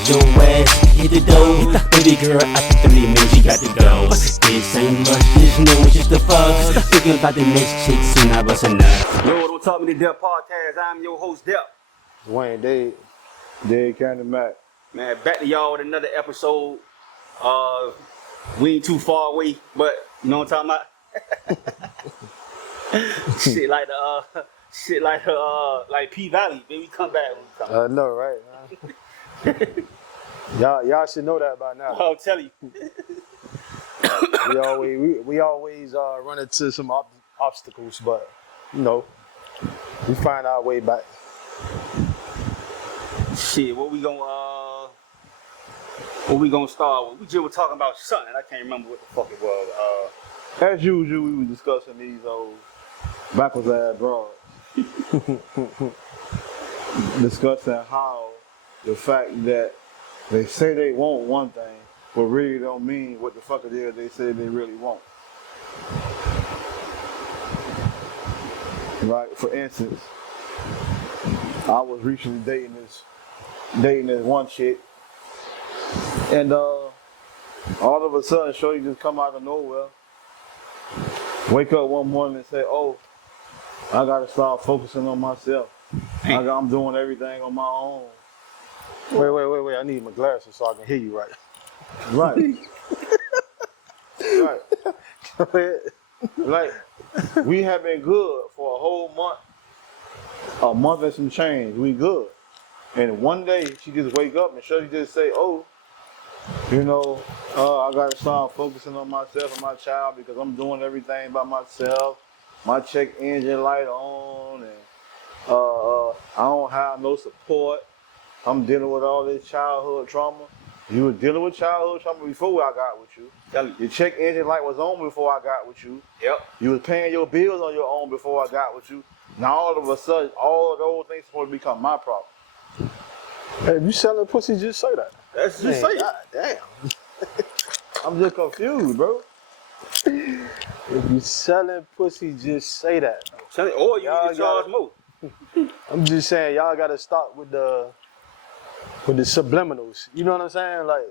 Cause your ass hit the dough. Baby girl, after 30 minutes, you got to go. This ain't much, this no, it's just the fuck. Thinking about the next chick soon, I was enough. Yo, don't talk me to Dep Podcast. I'm your host, Dep. Dwayne Dade County Mac. Man, back to y'all with another episode. We ain't too far away, but you know what I'm talking about? Shit like P Valley, baby. We come back when we come. No, right? y'all should know that by now. I'll tell you. we always run into some obstacles, but you know, we find our way back. Shit, what we gonna start with? We just were talking about something. I can't remember what the fuck it was. As usual, we were discussing these old backwards ass broads. Discussing how the fact that they say they want one thing, but really don't mean what the fuck it is they say they really want. Right? For instance, I was recently dating this one chick, and all of a sudden, shorty just come out of nowhere, wake up one morning and say, "Oh, I gotta start focusing on myself. I'm doing everything on my own." Wait! I need my glasses so I can hear you right. Right. Right. Go ahead. Like, we have been good for a whole month and some change. We good. And one day she just wake up and she just say, "Oh, you know, I gotta start focusing on myself and my child because I'm doing everything by myself. My check engine light on, and I don't have no support. I'm dealing with all this childhood trauma." You were dealing with childhood trauma before I got with you. Your check engine light was on before I got with you. Yep. You was paying your bills on your own before I got with you. Now all of a sudden, all of those things supposed to become my problem. Hey, if you selling pussy, just say that. That's just say God damn. I'm just confused, bro. If you selling pussy, just say that. Or you need to charge more. I'm just saying, y'all gotta stop with the subliminals. You know what I'm saying? Like,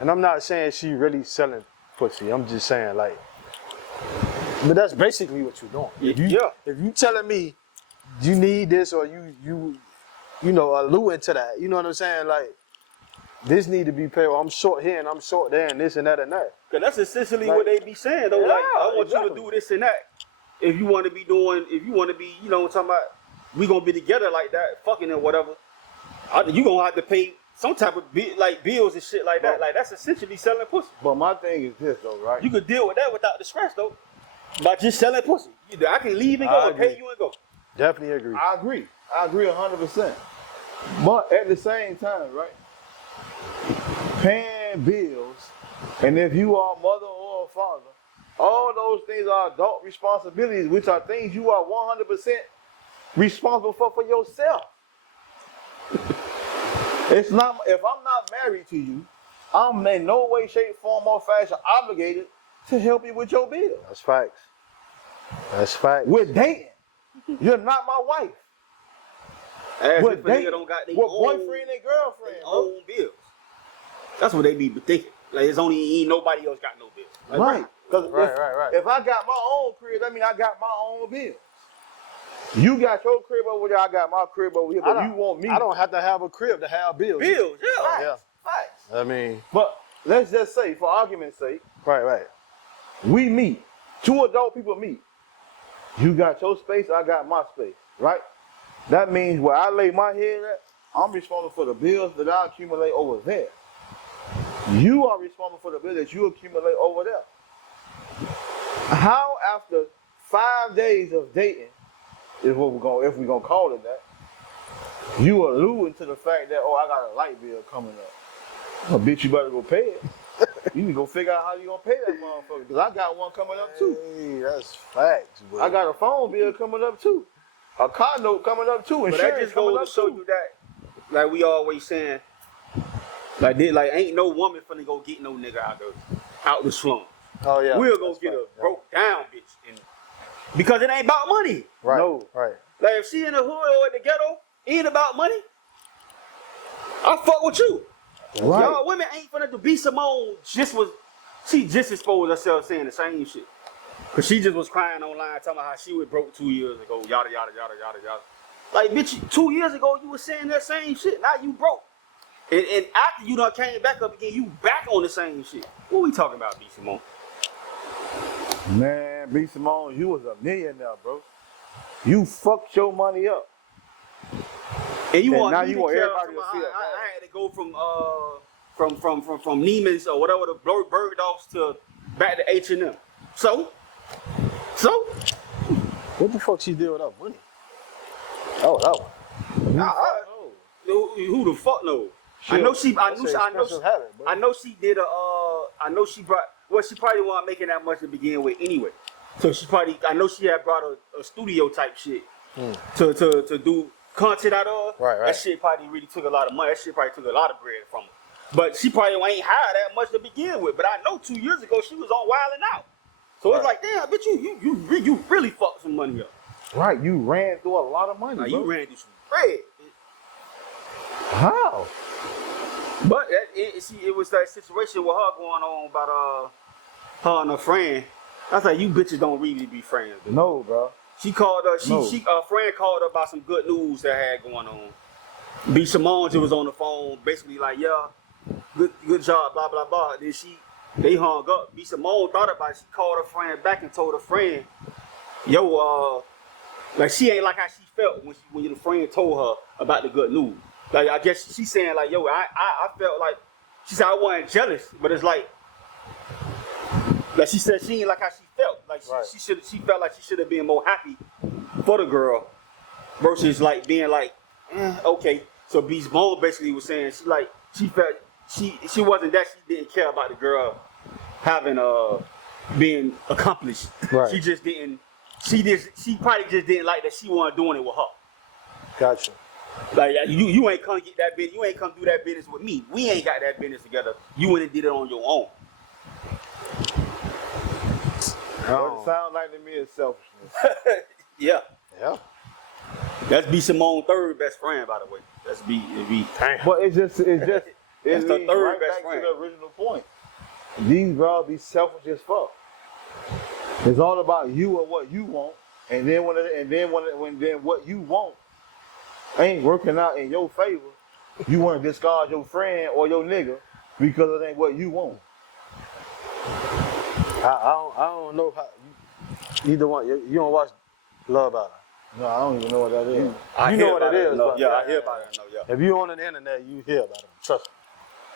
and I'm not saying she really selling pussy. I'm just saying, like, but that's basically what you're doing. If you telling me you need this or you know, alluding to that, you know what I'm saying? Like, this need to be paid. Well, I'm short here and I'm short there and this and that and that. Cause that's essentially like, what they be saying though. Yeah, like, I want you to do this and that. If you want to be, you know, what I'm talking about, we gonna be together like that, fucking and whatever. You gonna have to pay some type of bills and shit like that. Like, that's essentially selling pussy. But my thing is this though, right? You could deal with that without the stress though, by just selling pussy. I can leave and go and pay you and go. Definitely agree. I agree 100%. But at the same time, right? Paying bills, and if you are a mother or a father, all those things are adult responsibilities, which are things you are 100% responsible for yourself. It's not, if I'm not married to you, I'm in no way, shape, form, or fashion obligated to help you with your bills. That's facts. That's facts. We're dating. You're not my wife. We're dating. Don't got we're boyfriend and girlfriend. Own bills. That's what they be thinking. Like, it's only ain't nobody else got no bills. Like, right. Because right. If I got my own crib, that means I got my own bills. You got your crib over there, I got my crib over here, but you want me. I don't have to have a crib to have bills. Bills, yeah. Yeah. Facts. I mean. But let's just say, for argument's sake. Right. We meet. Two adult people meet. You got your space, I got my space, right? That means where I lay my head at, I'm responsible for the bills that I accumulate over there. You are responsible for the bills that you accumulate over there. How after 5 days of dating, if we're gonna call it that, you alluding to the fact that, oh, I got a light bill coming up. Well, bitch, you better go pay it. You need to go figure out how you gonna pay that motherfucker, because I got one coming up too. Hey, that's facts, bro. I got a phone bill coming up too. A car note coming up too. But that just goes to show you that, like we always saying, like ain't no woman finna go get no nigga out the slum. Oh yeah. We'll go get a broke down bitch, because it ain't about money. Right. No. Right. Like if she in the hood or in the ghetto, it ain't about money. I fuck with you. Right. Y'all women ain't finna do. B Simone she just exposed herself saying the same shit. Cause she just was crying online talking about how she was broke 2 years ago, yada yada yada yada yada. Like bitch, 2 years ago you was saying that same shit. Now you broke. And after you done came back up again, you back on the same shit. What we talking about, B Simone? Man, B Simone, you was a millionaire, bro. You fucked your money up. And you want now me you to want care everybody to about- feel I had to go from Neiman's or whatever the Bergdorf's to back to H&M. So What the fuck she did with that money? Oh, that one. who the fuck knows? I know she did I know she brought. Well, she probably wasn't making that much to begin with anyway. So I know she had brought a studio type shit to do content out of. Right. That shit probably really took a lot of money. That shit probably took a lot of bread from her. But she probably ain't hired that much to begin with. But I know 2 years ago she was on Wildin' Out. So it's like, damn, bitch, you really fucked some money up. Right, you ran through a lot of money, Now, bro. you ran through some bread. How? But it was that situation with her going on about her and her friend. I was like, you bitches don't really be friends. Bitch. No, bro. She called her. No. A friend called her about some good news that had going on. B Simone was on the phone, basically like, yeah, good job, blah blah blah. Then they hung up. B Simone thought about it. She called her friend back and told her friend, yo, like she ain't like how she felt when the friend told her about the good news. Like I guess she's saying like, yo, I felt like, she said I wasn't jealous, but it's like she said she ain't like how she felt. Like she felt like she should have been more happy for the girl versus like being like, okay. So B Simone basically was saying she felt she wasn't that she didn't care about the girl having being accomplished. Right. She just didn't. She probably just didn't like that she wasn't doing it with her. Gotcha. Like you ain't come get that business. You ain't come do that business with me. We ain't got that business together. You went and did it on your own. What it sounds like to me is selfishness. Yeah. Yeah. That's B Simone's third best friend, by the way. That's B. But it's just That's the leads third right best back friend. to the original point. These bros be selfish as fuck. It's all about you and what you want, and then when what you want ain't working out in your favor, you want to discard your friend or your nigga because it ain't what you want. I don't know how either one. You don't watch Love Island. No, I don't even know what that is. You know what it is, No, but- yeah, I hear about it. No, yeah. If you on the internet, you hear about it. Trust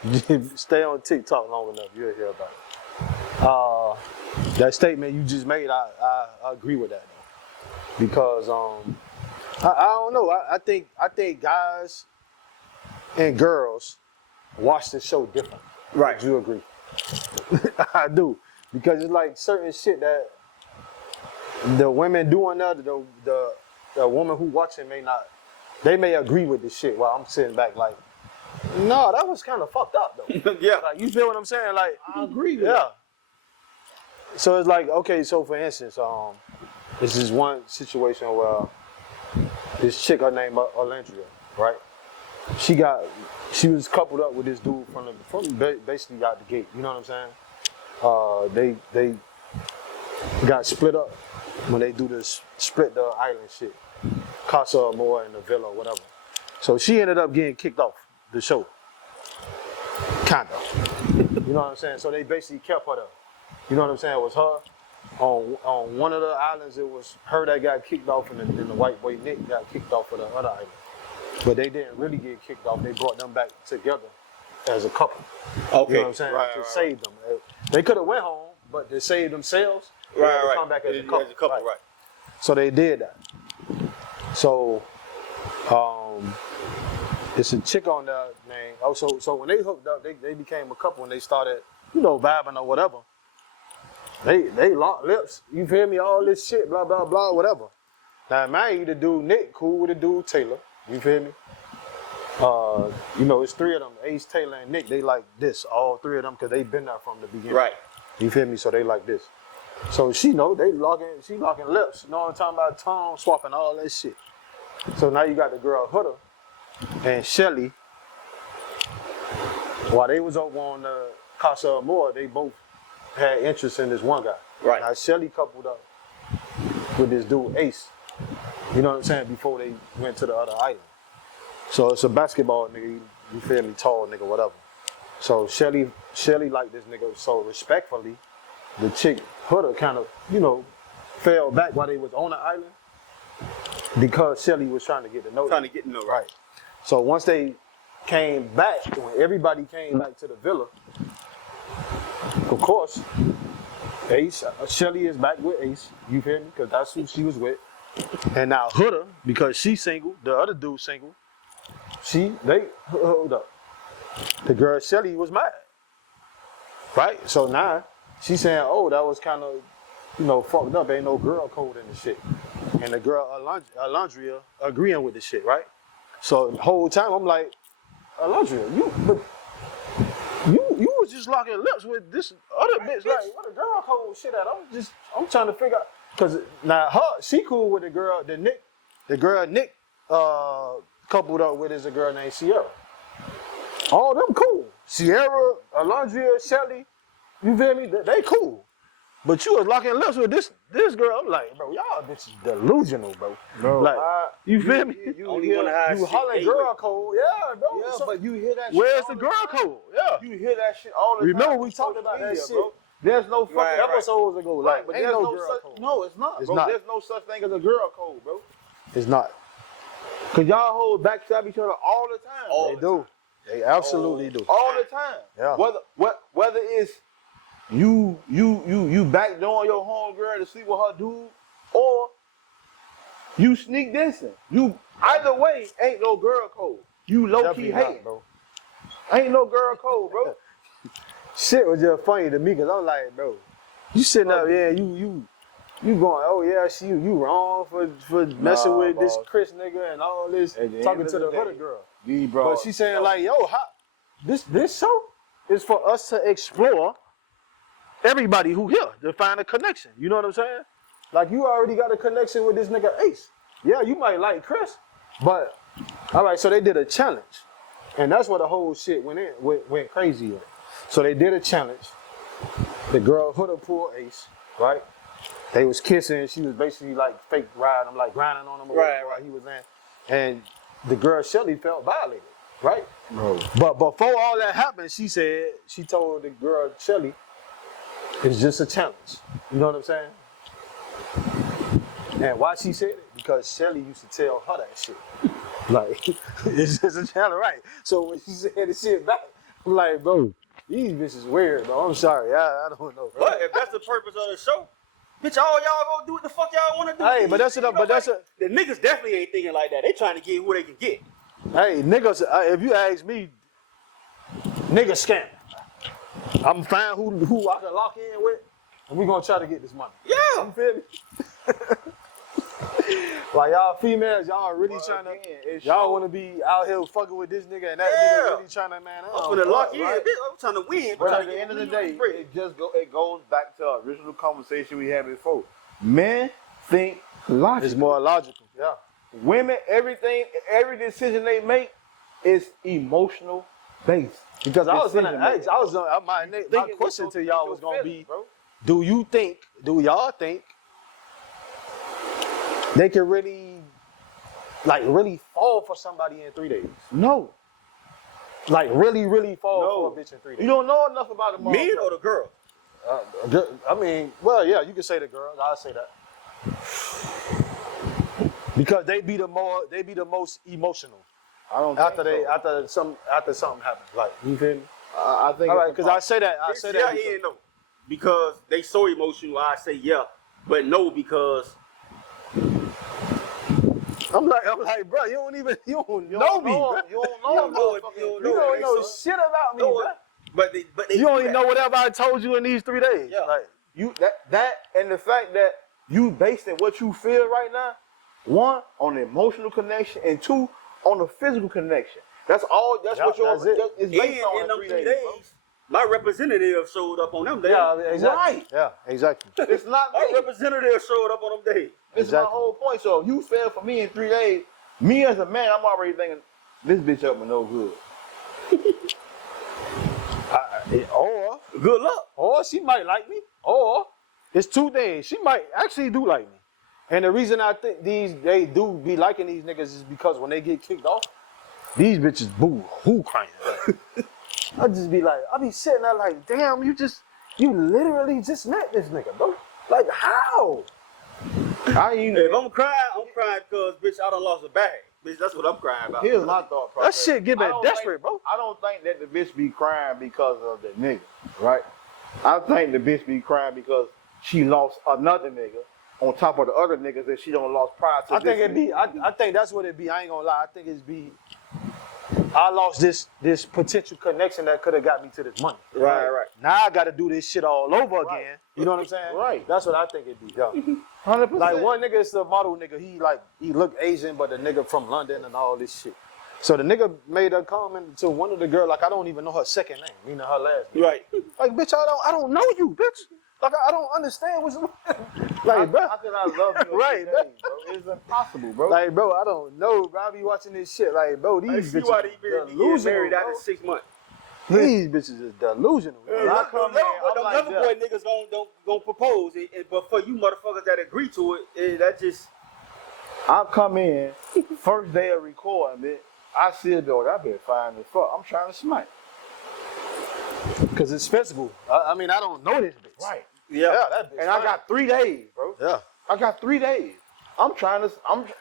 me. Stay on TikTok long enough, you'll hear about it. That statement you just made, I agree with that though. Because I don't know. I think guys and girls watch the show different. Right. Would you agree? I do. Because it's like certain shit that the women doing that, the woman who watching they may agree with this shit while I'm sitting back like, no, that was kind of fucked up though. Yeah. Like, you feel what I'm saying? Like, I agree with yeah. that. So it's like, okay, so for instance, this is one situation where this chick, her name Alendria, right? She was coupled up with this dude from basically out the gate. You know what I'm saying? They got split up when they do this split the island shit, Casa Amor in the villa or whatever. So she ended up getting kicked off the show, kinda. You know what I'm saying? So they basically kept her there. You know what I'm saying? It was her on one of the islands. It was her that got kicked off, and then the white boy Nick got kicked off for the other island. But they didn't really get kicked off. They brought them back together as a couple. Okay. You know what I'm saying? To save them. They could have went home, but to save themselves, they had to come back as a couple. Right. So they did that. So it's a chick on there named. Oh, so when they hooked up, they became a couple and they started, vibing or whatever. They locked lips. You feel me? All this shit, blah blah blah, whatever. Now, man, you the dude Nick, cool with the dude Taylor. You feel me? It's three of them, Ace, Taylor, and Nick. They like this, all three of them, because they been there from the beginning. Right. You feel me? So they like this. So she locking lips. You know what I'm talking about? Tongue swapping, all that shit. So now you got the girl Hutter and Shelly while they was over on Casa Amor, they both had interest in this one guy. Right. Now Shelly coupled up with this dude Ace. You know what I'm saying? Before they went to the other island. So it's a basketball nigga, you feel me, tall nigga, whatever. So Shelly liked this nigga, so respectfully, the chick Huda kind of, you know, fell back while they was on the island because Shelly was trying to get to know them. Right. So once they came back, when everybody came back to the villa, of course, Ace, Shelly is back with Ace, you feel me? Because that's who she was with. And now Huda, because she's single, the other dude's single, hold up. The girl Shelly was mad, right? So now she's saying, oh, that was kind of, you know, fucked up. Ain't no girl code in the shit. And the girl Alondria agreeing with the shit, right? So the whole time I'm like, Alondria, you was just locking lips with this other bitch. Like, what a girl code shit at? I'm trying to figure out, cause now she cool with the girl Nick coupled up with is a girl named Sierra. All them cool. Sierra, Alondria, Shelly, you feel me? They cool. But you was locking lips with this girl. I'm like, bro, y'all bitches delusional, bro. Like, you feel me? You hollering girl code, yeah, bro. Yeah, so, but you hear that shit. Where's the girl code? Yeah. You hear that shit all the time. Remember we talked about that shit, bro. There's no fucking episodes ago. Like, but ain't there's no no girl such, code. no, it's not, It's bro. not. There's no such thing as a girl code, bro. It's not. Cause y'all hold backstab each other all the time. They do. They absolutely do. All the time. Yeah. Whether it's you backdooring your homegirl to sleep with her dude, or you sneak dissing. Either way ain't no girl code. You low key hating, bro. Ain't no girl code, bro. Shit was just funny to me because I'm like, bro, you sitting up, yeah, you going, oh yeah, you wrong for messing with this Chris nigga and all this, talking to the other girl. But she saying like, yo, this show is for us to explore everybody who here to find a connection. You know what I'm saying? Like you already got a connection with this nigga Ace. Yeah, you might like Chris, but all right. So they did a challenge, and that's where the whole shit went crazy in. So they did a challenge. The girl Huda pulled Ace, right? They was kissing. She was basically like fake riding him, like grinding on him while he was in. And the girl Shelly felt violated, right? Bro. But before all that happened, she told the girl Shelly, it's just a challenge. You know what I'm saying? And why she said it? Because Shelly used to tell her that shit. Like, it's just a challenge, right? So when she said the shit back, I'm like, bro, these bitches weird, bro. I'm sorry, I don't know, bro. But if that's the purpose of the show, bitch, all y'all gonna do what the fuck y'all wanna do. Hey, but that's it. But that's it. The niggas definitely ain't thinking like that. They trying to get who they can get. Hey, niggas, if you ask me, niggas scam. I'm fine who I can lock in with, and we gonna try to get this money. Yeah. You feel me? Like y'all females, y'all really trying to, y'all want to be out here fucking with this nigga and that nigga really trying to, man. I'm finna lock in. Bitch, I'm trying to win. But at the end of the day, it goes back to our original conversation we had before. Men think logical. It's more logical. Yeah. Women, every decision they make is emotional based. Because my question to y'all was gonna be, do y'all think they can really fall for somebody in 3 days? No. Like really fall for a bitch in 3 days? You don't know enough about the Men or the girl? I mean, well, yeah, you can say the girls. I'll say that. Because they be the most emotional. I don't after something happens. Like, you feel me? I think all right, because I say that. Yeah, no. Because they so emotional, I say yeah. But no, because I'm like, bro, you don't know me, bro. You don't know shit about me, bro. But they you don't even know whatever I told you in these 3 days. Yeah. Like that and the fact that you based in what you feel right now, one, on the emotional connection, and two, on the physical connection. That's all. That's what it's based on in them 3 days. My representative showed up on them days. Yeah, exactly. Right. Yeah, exactly. It's not My me. representative showed up on them days. This is my whole point. So if you fail for me in 3 days, me as a man, I'm already thinking this bitch up with no good. Or Good luck. Or she might like me. Or it's two things. She might actually do like me. And the reason I think they do be liking these niggas is because when they get kicked off, these bitches boo-hoo crying. I just be like, I be sitting there like, damn, you literally just met this nigga, bro. Like, how? If I'm crying because, bitch, I done lost a bag. Bitch, that's what I'm crying about. Here's my thought That process. shit get I desperate, bro. I don't think that the bitch be crying because of the nigga, right? I think the bitch be crying because she lost another nigga on top of the other niggas that she don't lost prior to. I think that's what it be. I ain't gonna lie. I think it's be. I lost this potential connection that could have got me to this money. Right. Now I got to do this shit all over again. You know what I'm saying? Right. That's what I think it be. Yeah. 100%. Like one nigga is the model nigga. He look Asian, but the nigga from London and all this shit. So the nigga made a comment to one of the girls, like I don't even know her second name, meaning her last name. Right. Like, bitch, I don't know you, bitch. Like I don't understand what's like, bro. I said I love you. Right, Bro. It's impossible, bro. Like, bro, I don't know, bro. I be watching this shit. Like, bro, I these see bitches why these are bitches be getting delusional, married bro. after 6 months. These bitches is delusional. When I come in, But I'm them like other that. boy niggas gonna propose. But for you motherfuckers that agree to it, that just... I come in, first day of recording, bitch. I see a door, that bitch fine as fuck. I'm trying to smite. Cause it's physical. I mean, I don't know this bitch. Right. Yeah, that bitch. And I got 3 days, bro. Yeah. I got 3 days. I'm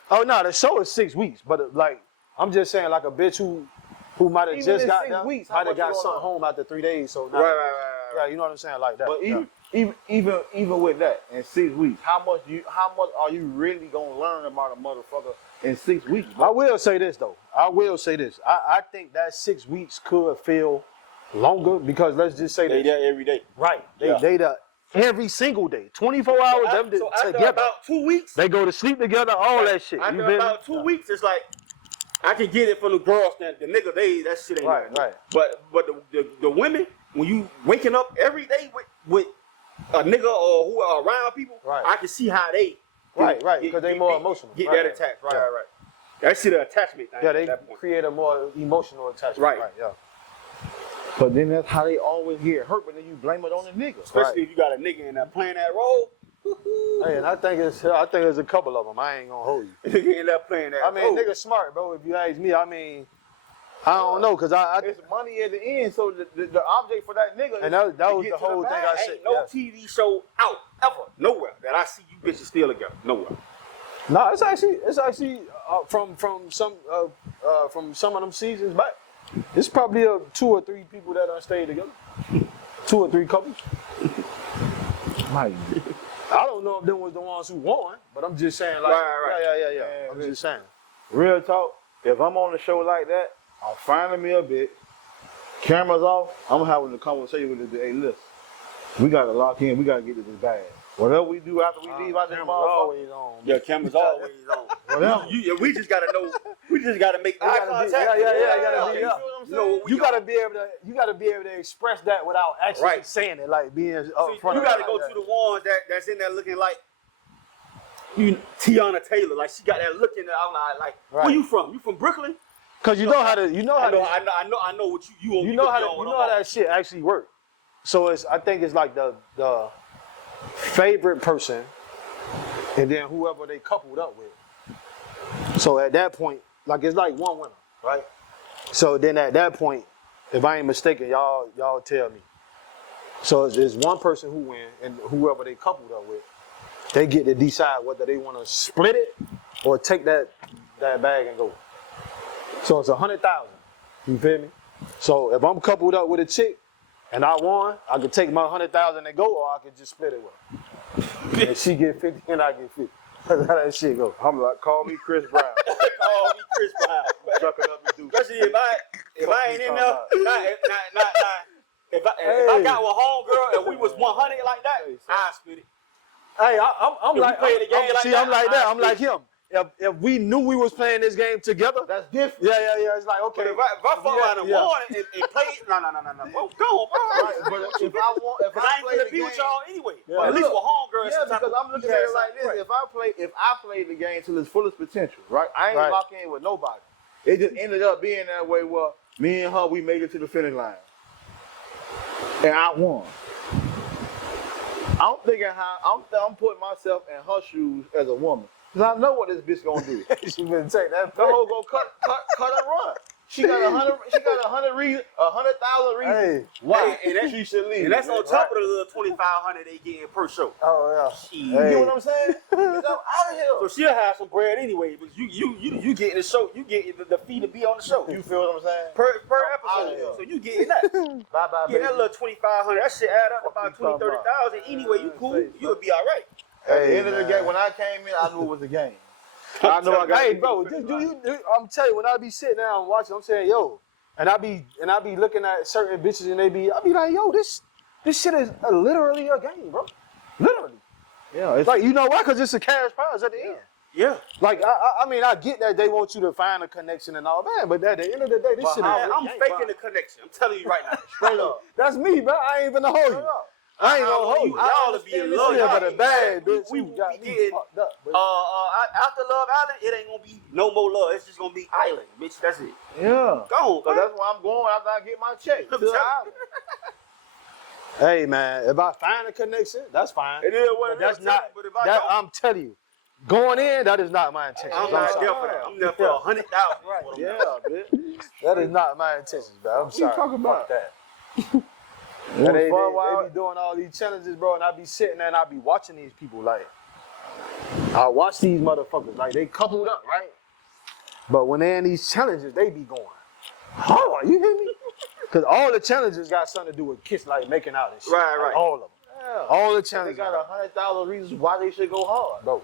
Oh no, the show is 6 weeks, but like I'm just saying, like a bitch who might have Even just in got 6 there, weeks, how might have much got you something gonna- home after 3 days. So now, Right. yeah, you know what I'm saying, like that. But Yeah. even with that, in 6 weeks, how much are you really gonna learn about a motherfucker in 6 weeks, I bro? will say this though. I think that 6 weeks could feel longer because let's just say They this. there every day. Right. Yeah. They there every single day, 24 hours. Them So after together. about 2 weeks, They go to sleep together. All that shit. You after feel me? about 2 weeks, it's like, I can get it from the girls that the nigga, that shit ain't Right, nothing. right. But the women, when you waking up every day with a nigga or who are around people, Right. I can see how they Right, because they more emotional. Get Right, that attached. Right, yeah. right. That shit an attachment thing. Yeah, they at that point. create a more emotional attachment. Right. Yeah. But then that's how they always get hurt, but then you blame it on the nigga. Especially if you got a nigga in there playing that role. Hey, and I think it's a couple of them. I ain't gonna hold you. Nigga in there playing that I mean, role. nigga smart, bro. If you ask me, I mean, I don't know, cause I It's money at the end, so the object for that nigga and is that to was get the to the whole thing bag. I said. Ain't no TV show out ever nowhere that I see you bitches still together. Nowhere. No, it's actually from some of them seasons back. It's probably 2 or 3 people that done stayed together. 2 or 3 couples. Mike, I don't know if them was the ones who won, but I'm just saying, like, Right. yeah. I'm just saying. real talk, if I'm on a show like that, I'm finding me a bitch, cameras off, I'm having a conversation with the hey, listen, we gotta lock in, we gotta get to this bag. Whatever we do after we leave out this Cameras motherfucker, always on. Your camera's always on. Whatever. We just gotta know. We just gotta make eye gotta be- contact. yeah, gotta be, You yeah. feel what I'm saying? You gotta be able to express that without actually Right. saying it, like being up See, front. you of gotta it go like to that. the ones that's in there looking like Tiana Taylor. Like she got that look in there. I'm like, Right. where you from? You from Brooklyn? Cause you know how to, I know what you know how that shit actually work. So I think it's like the favorite person, and then whoever they coupled up with. So at that point, like it's like one winner, right? So then at that point, if I ain't mistaken, y'all tell me. So it's one person who win, and whoever they coupled up with, they get to decide whether they want to split it or take that bag and go. So it's 100,000. You feel me? So if I'm coupled up with a chick and I won, I could take my 100,000 and go, or I could just split it with her. And she get 50 and I get 50. That's how that shit go. I'm like, call me Chris Brown. Call me Chris Brown. Sucking up the dude. Especially if I ain't in there, if I got with homegirl and we was 100 like that, I split it. Hey, I'm If like, we play the game like see, that, I'm like that. I I'm like him. If we knew we was playing this game together, That's different. yeah. It's like, okay. But if I fuck around and won and played, no. Well, go on, bro. Right, but if I I play ain't the gonna be game, with y'all anyway. Yeah. But at least with homegirl, yeah, because I'm looking at it like this. Right. If I play the game to its fullest potential, right? I ain't Right. locked in with nobody. It just ended up being that way where me and her, we made it to the finish line. and I won. I'm thinking how I'm putting myself in her shoes as a woman. Cause I know what this bitch gonna do. She been take that. The hoe gonna cut and run. She got 100,000 reasons Hey, why and that, she should leave. and that's on top of the little 2,500 they getting per show. oh yeah. Shit. You get what I'm saying? Bitch, I'm out of here. So she'll have some bread anyway, but you getting the show, you getting the fee to be on the show You feel what I'm saying? per outta episode. here. So you getting that. Bye bye, Get baby. that little 2,500. That shit add up to about 20, 30,000. Anyway, you cool. You'll be all right. At the Hey, end of the man. game, when I came in, I knew it was a game. I know I got. Hey, bro, I'm telling you, when I be sitting there and watching, I'm saying, yo, and I be looking at certain bitches and I be like, yo, this shit is literally a game, bro. Literally. Yeah, it's Like, you know why? Because it's a cash prize at the end. Yeah. Like, I mean, I get that they want you to find a connection and all that, but at the end of the day, this But shit Man, is I'm a game, faking bro. the connection. I'm telling you right now. straight up. That's me, bro. I ain't even gonna hold you. I ain't gonna hold you. Y'all to be in love. Yeah, Y'all but a bad bitch, we who got be me getting fucked up. But after Love Island, it ain't gonna be no more love. It's just gonna be Island, bitch. That's it. Yeah. Go on, So that's why I'm going after I get my check. To the island. hey, man, if I find a connection, that's fine. It is what But it that's is. not. But if I That, don't, I'm telling you, going in, that is not my intention. I'm I'm not sorry. there for that. I'm there for 100,000. Right. Yeah, bitch. That is not my intentions, bro. I'm sorry. talking about? Fuck that. It was They fun while be doing all these challenges, bro, and I be sitting there and I be watching these people like, I watch these motherfuckers like they coupled up, right? But when they're in these challenges, they be going hard. You hear me? Because all the challenges got something to do with kiss, like making out and shit. Right, Like, right. all of them. Yeah. All the They challenges. got 100,000 reasons why they should go hard. bro.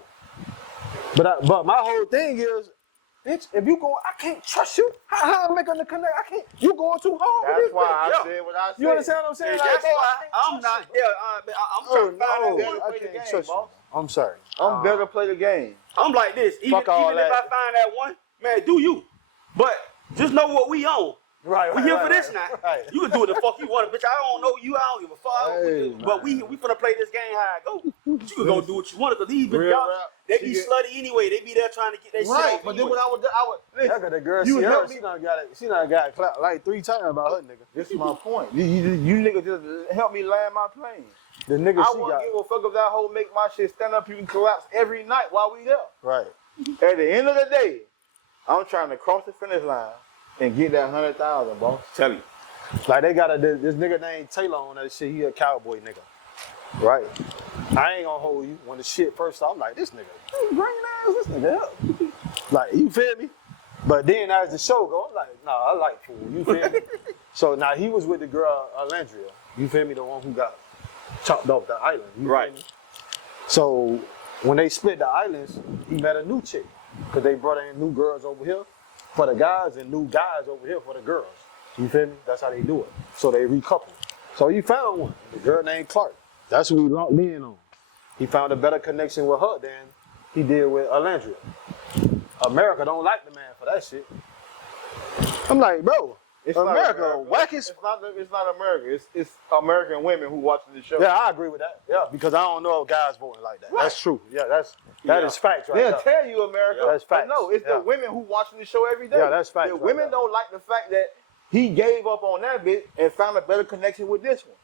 But my whole thing is, bitch, if you go, I can't trust you. How am I making the connect? I can't. You going too hard. with That's this why bitch. I Yeah. said what I said. You understand what I'm saying? And Like, that's bro, why I can't I'm trust not you, bro. there. I'm trying to find out No, one. better I play the can't game, trust you. boss. I'm sorry. I'm better play the game. I'm like this. Even Fuck all if I that. find that one, man, do you? But just know what we on. Right, We right, here right, for this right, now. right. You can do what the fuck you want, bitch. I don't know you. I don't give a fuck. Hey, But we finna play this game how it go. But you can go do what you want. Cause these bitch, Real y'all, rap. they She be get- slutty anyway. They be there trying to get their Right, shit. but then when I would listen, Look at the girl. You Sierra, help me. she done got clapped like 3 times about her nigga. this is my point. You niggas just help me land my plane. The nigga I she won't got. give a fuck if that hoe make my shit stand up. You can collapse every night while we there. Right. At the end of the day, I'm trying to cross the finish line and get that 100,000, boss. Tell you. Like they got this nigga named Taylor on that shit. He a cowboy nigga. Right. I ain't gonna hold you. When the shit first started, I'm like, this nigga, green ass, this nigga up. Like, you feel me? But then as the show go, I'm like, nah, I like fool. You feel me? So now he was with the girl, Alandria. You feel me? The one who got chopped off the island. You feel Right. me? So when they split the islands, he met a new chick. Cause they brought in new girls over here for the guys and new guys over here for the girls. You feel me? That's how they do it. So they recouple. So he found one, the girl named Clark. That's who he locked in on. He found a better connection with her than he did with Alandria. America don't like the man for that shit. I'm like, bro, America, whack his. It's not America. It's American women who watching the show. Yeah, I agree with that. Yeah, because I don't know guys voting like that. Right. That's true. Yeah, that is facts right They'll there. tell you America. Yeah, that's but facts. no, it's Yeah. the women who watching the show every day. Yeah, that's facts The right women there. don't like the fact that he gave up on that bitch and found a better connection with this one.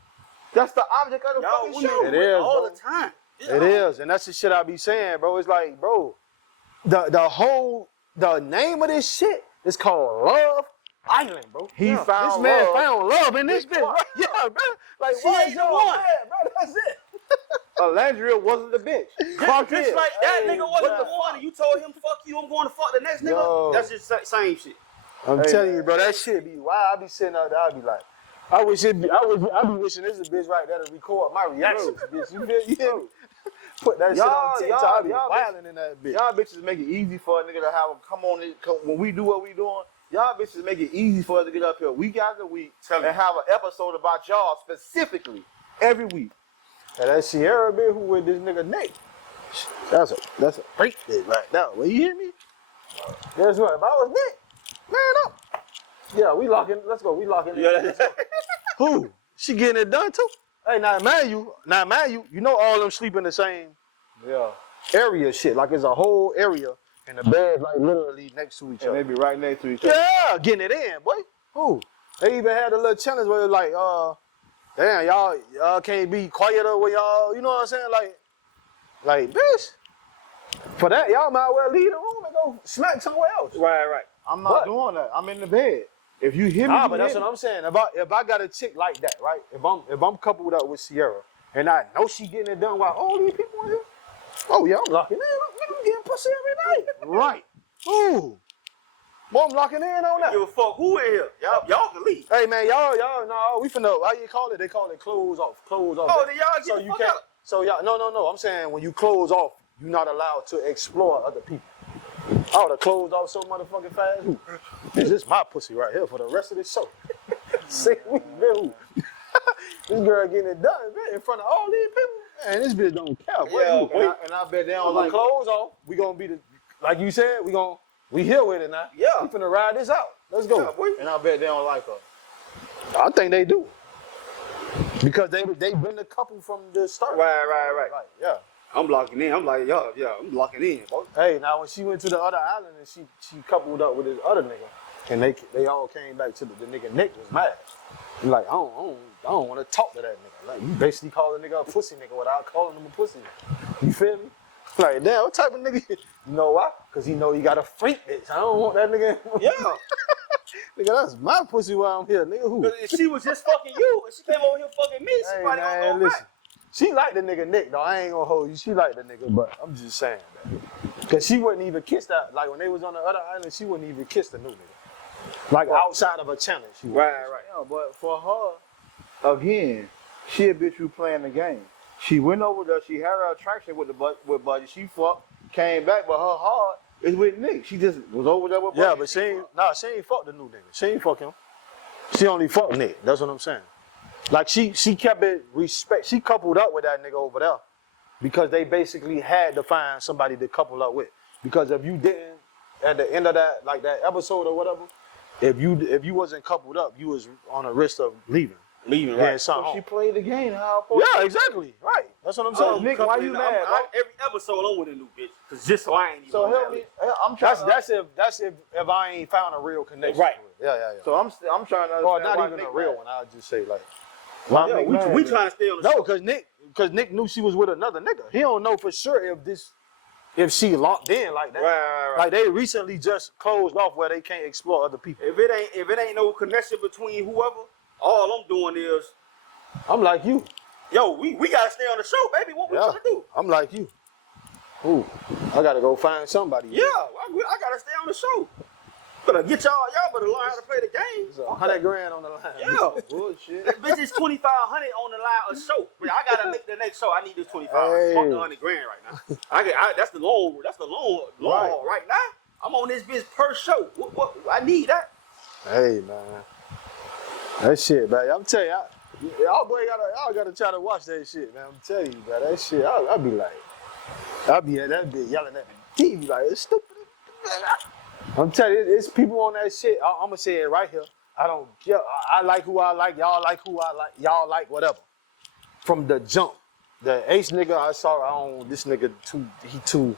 That's the object of the Y'all fucking women show. It is, all bro. the time. It is, and that's the shit I be saying, bro. It's like, bro, the name of this shit is called Love Island, bro. He found this man love found love in this with bitch, bro. Clark. Yeah, bro. Like, She why ain't is the y'all one. mad, bro? That's it. Alandria wasn't the bitch. Clark Just is. like that Hey, nigga wasn't bro. the one. You told him fuck you. I'm going to fuck the next nigga. Yo. That's just same shit. I'm Hey, telling man. you, bro, that shit be wild. I be sitting out there, I be like, I be wishing this is a bitch right there to record my reactions, bitch. You feel me? Put that shit on TikTok. I be wilding in that bitch. Y'all bitches make it easy for a nigga to have him come on when we do what we doing. Y'all bitches make it easy for us to get up here week after week Tell me. and have an episode about y'all specifically every week. And that Sierra bitch who with this nigga Nate. That's a freak bitch right now. Well, you hear me? Guess what? If I was Nick, man up. Yeah, we locking. Let's go. We locking. Yeah. Who? She getting it done too? Hey, now mind you, you know all them sleep in the same Yeah. area shit. Like it's a whole area and the beds like literally next to each And other. they be right next to each other. Yeah, getting it in, boy. Who? They even had a little challenge where it was like, damn, y'all can't be quieter when y'all, you know what I'm saying? Like, bitch. For that, y'all might well leave the room and go smack somewhere else. Right. I'm not doing that. I'm in the bed. If you hear me, Nah, but that's what I'm saying. If I got a chick like that, right? If I'm coupled up with Sierra and I know she getting it done while all these people in here, oh yeah, I'm locking in. I'm getting pussy every night. Right. Ooh. Boy, I'm locking in on that. Give a fuck who in here. Y'all can leave. Hey man, y'all, no, we finna, how you call it? They call it close off. Oh, then y'all get the fuck out. So y'all, no. I'm saying when you close off, you're not allowed to explore other people. I would have closed off so motherfucking fast. Ooh, this is my pussy right here for the rest of the show. See me, man. This girl getting it done, man, in front of all these people. Man, this bitch don't care. Yeah, and I bet they don't When like close off, we gonna be like you said, we here with it now. Yeah. We finna ride this out. Let's go. Yeah, boy. and I bet they don't like her. I think they do. Because they been a couple from the start. Right. Like, yeah. I'm locking in. I'm like, yeah, I'm locking in, boy. Hey, now when she went to the other island and she coupled up with this other nigga, and they all came back to the nigga Nick was mad. He like, I don't want to talk to that nigga. Like, you basically call a nigga a pussy nigga without calling him a pussy nigga. You feel me? Like, damn, what type of nigga? You know why? Because he know he got a freak bitch. I don't want that nigga. Yeah. Nigga, that's my pussy while I'm here. Nigga, who? Because if she was just fucking you and she came over here fucking me, she Hey, probably man, gonna go listen. back. She like the nigga Nick, though. I ain't gonna hold you. She like the nigga, but I'm just saying that. Because she wouldn't even kiss that. Like, when they was on the other island, she wouldn't even kiss the new nigga. Like, outside of a challenge. She wouldn't. Right. Yeah, but for her, again, she a bitch who playing the game. She went over there. She had her attraction with Buddy. She fucked, came back, but her heart is with Nick. She just was over there with Buddy. Yeah, but she ain't fuck the new nigga. She ain't fuck him. She only fuck Nick. That's what I'm saying. Like, she kept it respect. She coupled up with that nigga over there because they basically had to find somebody to couple up with. Because if you didn't, at the end of that, like that episode or whatever, if you wasn't coupled up, you was on a risk of leaving. Leaving, Yeah, right. So she played the game. How? Yeah, exactly. Right. That's what I'm saying. Nick, why you mad, bro? Every episode I'm with a new bitch. Cause just so I ain't even. So on help that me. list. I'm trying. That's if I ain't found a real connection. Right. To it. Yeah. So I'm trying to understand. Or not why even Nick a real mad. one. I'll just say like. Yeah, we trying to stay on the No, because Nick knew she was with another nigga. He don't know for sure if she locked in like that. Right. Like they recently just closed off where they can't explore other people. If it ain't no connection between whoever, all I'm doing is, I'm like you. yo, we gotta stay on the show, baby. What we trying to do? I'm like you. Ooh, I gotta go find somebody. Yeah, I gotta stay on the show. Better get y'all better learn how to play the game. It's $100,000 on the line. Yeah. Bullshit. That bitch is $2,500 on the line a show. But I gotta make the next show. I need this $2,500. Hey. Fuck the $100,000 right now. That's the long haul right now. I'm on this bitch per show. What I need that. Hey man, that shit, man. I'm telling you, y'all gotta try to watch that shit, man. I'm telling you, man. That shit, I'll be like, I'll be at that bitch yelling at me. TV like, it's stupid. I'm telling you, it's people on that shit. I'm gonna say it right here. I don't care. I like who I like. Y'all like who I like. Y'all like whatever. From the jump, the ace nigga I saw. This nigga too.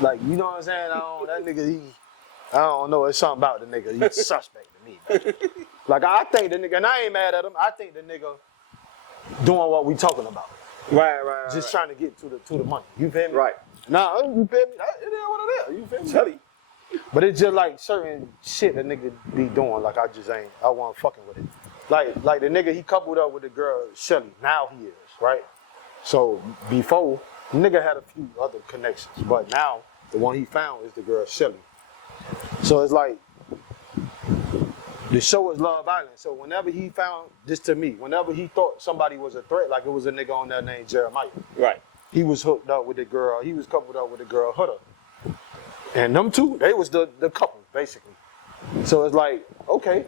Like, you know what I'm saying? That nigga, I don't know. It's something about the nigga. He's suspect to me, man. Like, I think the nigga, and I ain't mad at him. I think the nigga doing what we talking about. Right. Just trying to get to the money. You feel me? Right. Nah, you feel me? It is what it is. You feel me? Tell you. But it's just like certain shit the nigga be doing. Like, I wasn't fucking with it. Like the nigga, he coupled up with the girl, Shelly. Now he is, right? So before, the nigga had a few other connections. But now, the one he found is the girl, Shelly. So it's like, the show is Love Island. So whenever he found, this to me, whenever he thought somebody was a threat, like it was a nigga on there named Jeremiah. Right. He was hooked up with the girl. He was coupled up with the girl, Hutter. And them two, they was the couple, basically. So it's like, okay,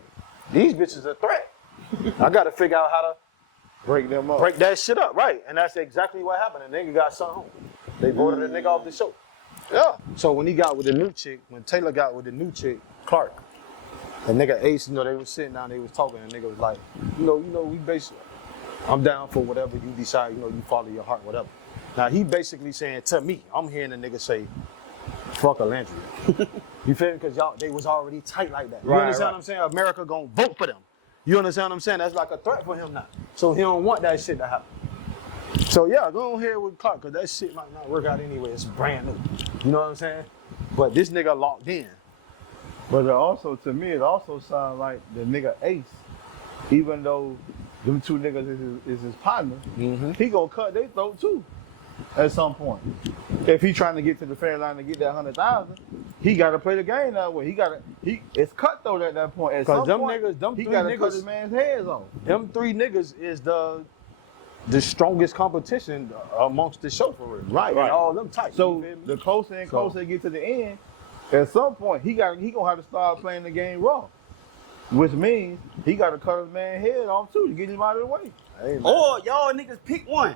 these bitches are a threat. I got to figure out how to Break them up. break that shit up, right? And that's exactly what happened. The nigga got sent home. They voted the nigga off the show. Yeah. So when he got with the new chick, when Taylor got with the new chick, Clark, the nigga Ace, they was sitting down, they was talking, and the nigga was like, we basically, I'm down for whatever you decide, you follow your heart, whatever. Now he basically saying to me, I'm hearing the nigga say, fuck Alandria. You feel me? Because they was already tight like that. You understand what I'm saying? America gonna vote for them. You understand what I'm saying? That's like a threat for him now. So he don't want that shit to happen. So yeah, go ahead with Clark, cause that shit might not work out anyway. It's brand new. You know what I'm saying? But this nigga locked in. But also, to me, it also sounds like the nigga Ace, even though them two niggas is his partner, he gonna cut their throat too at some point. If he trying to get to the fair line to get that 100,000, he gotta play the game that way. It's cutthroat at that point. At some point, he gotta cut his man's heads off. Them three niggas is the strongest competition amongst the show for real. Right. And all them tight. So the closer and closer they get to the end, at some point he gonna have to start playing the game raw, which means he gotta cut his man's head off too to get him out of the way. Hey, Or y'all niggas pick one.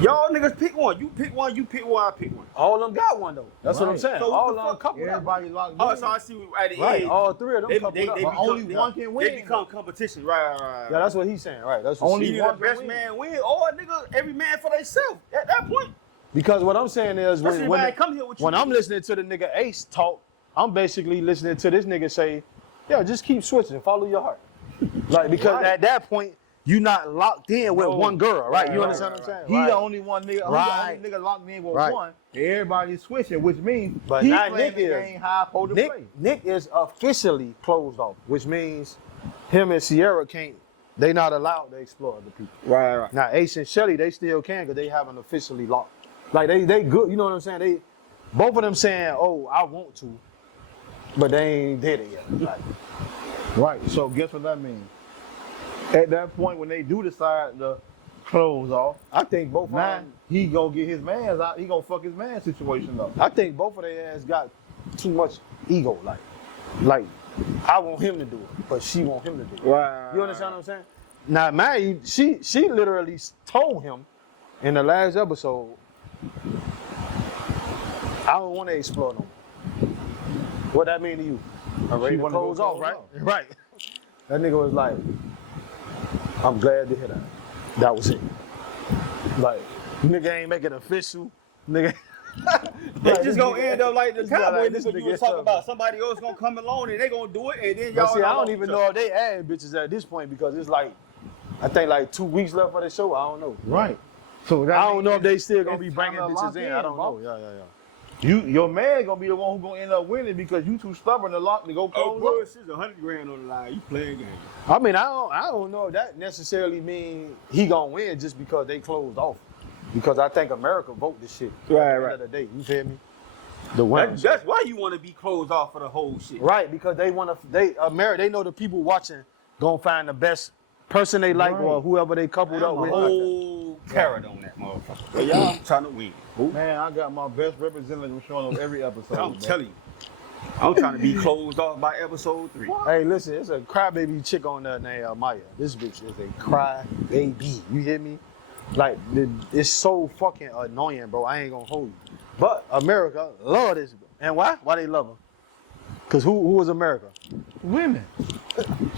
Y'all niggas pick one. You pick one, I pick one. all of them got one though. That's what I'm Right. saying. So all what of the them fuck? coupled up. Everybody locked in. Oh, so I see at the Right. end. All three of them coupled up. But only one can win. They become competition. Right. Yeah, that's what he's saying. Right. That's what Only she- Either one the best can win. man win, or nigga, every man for themselves. At that point, Because what I'm saying is especially when I come here with you. when I'm listening to the nigga Ace talk, I'm basically listening to this nigga say, "Yo, just keep switching, follow your heart." Like because Right. at that point you not locked in with No. one girl, right? You Right, understand right, what I'm saying? He Right. the only one nigga. Right. He the only nigga locked in with Right. one. Everybody's switching, which means But he's now playing Nick the is. game how supposed to play. Nick is officially closed off, which means him and Sierra can't. They not allowed to explore other people. Right. Now Ace and Shelly, they still can because they haven't officially locked. Like they good, you know what I'm saying? They both of them saying, "Oh, I want to," but they ain't did it yet. Like, Right. So guess what that means? At that point, when they do decide to close off, I think both of now them. he gonna get his man's out. He gonna fuck his man's situation up. I think both of their ass got too much ego. Like I want him to do it, but she want him to do it. Right. You understand what I'm saying? Now, Maggie, she literally told him in the last episode, I don't want to explore no more. What that mean to you? I'm ready She to wanna go close off, close right? off. Right. That nigga was like, I'm glad to hear that. That was it. Like, nigga ain't make it official. Nigga. They just gonna end up like the This guy Cowboy like nigga this you nigga was talking stuff. about. Somebody else gonna come along and they gonna do it, and then But y'all. see, I all don't even each know other. if they add bitches at this point because it's like, I think like 2 weeks left for the show. I don't know. Right. So that I don't know if they still gonna it's be time bringing to lock bitches in. I don't know. bro. Yeah. Your man gonna be the one who gonna end up winning because you too stubborn to lock to go Oh, close bro, up. it's just $100,000 on the line. You playing games. I mean, I don't know if that necessarily mean he gonna win just because they closed off. Because I think America vote this shit. Right, At the right. end of the day, you feel me? The winners. That's why you want to be closed off for the whole shit. Right, because they want to. They know the people watching gonna find the best person they like Right. or whoever they coupled up I'm a with. whole carrot on that motherfucker. But y'all trying to win. Man, I got my best representative showing up every episode. I'm bro. telling you. I'm trying to be closed off by episode 3. Hey, listen, it's a crybaby chick on there named Maya. This bitch is a crybaby. You hear me? Like, it's so fucking annoying, bro. I ain't gonna hold you. But America love this. And why? Why they love her? Because who was America? Women.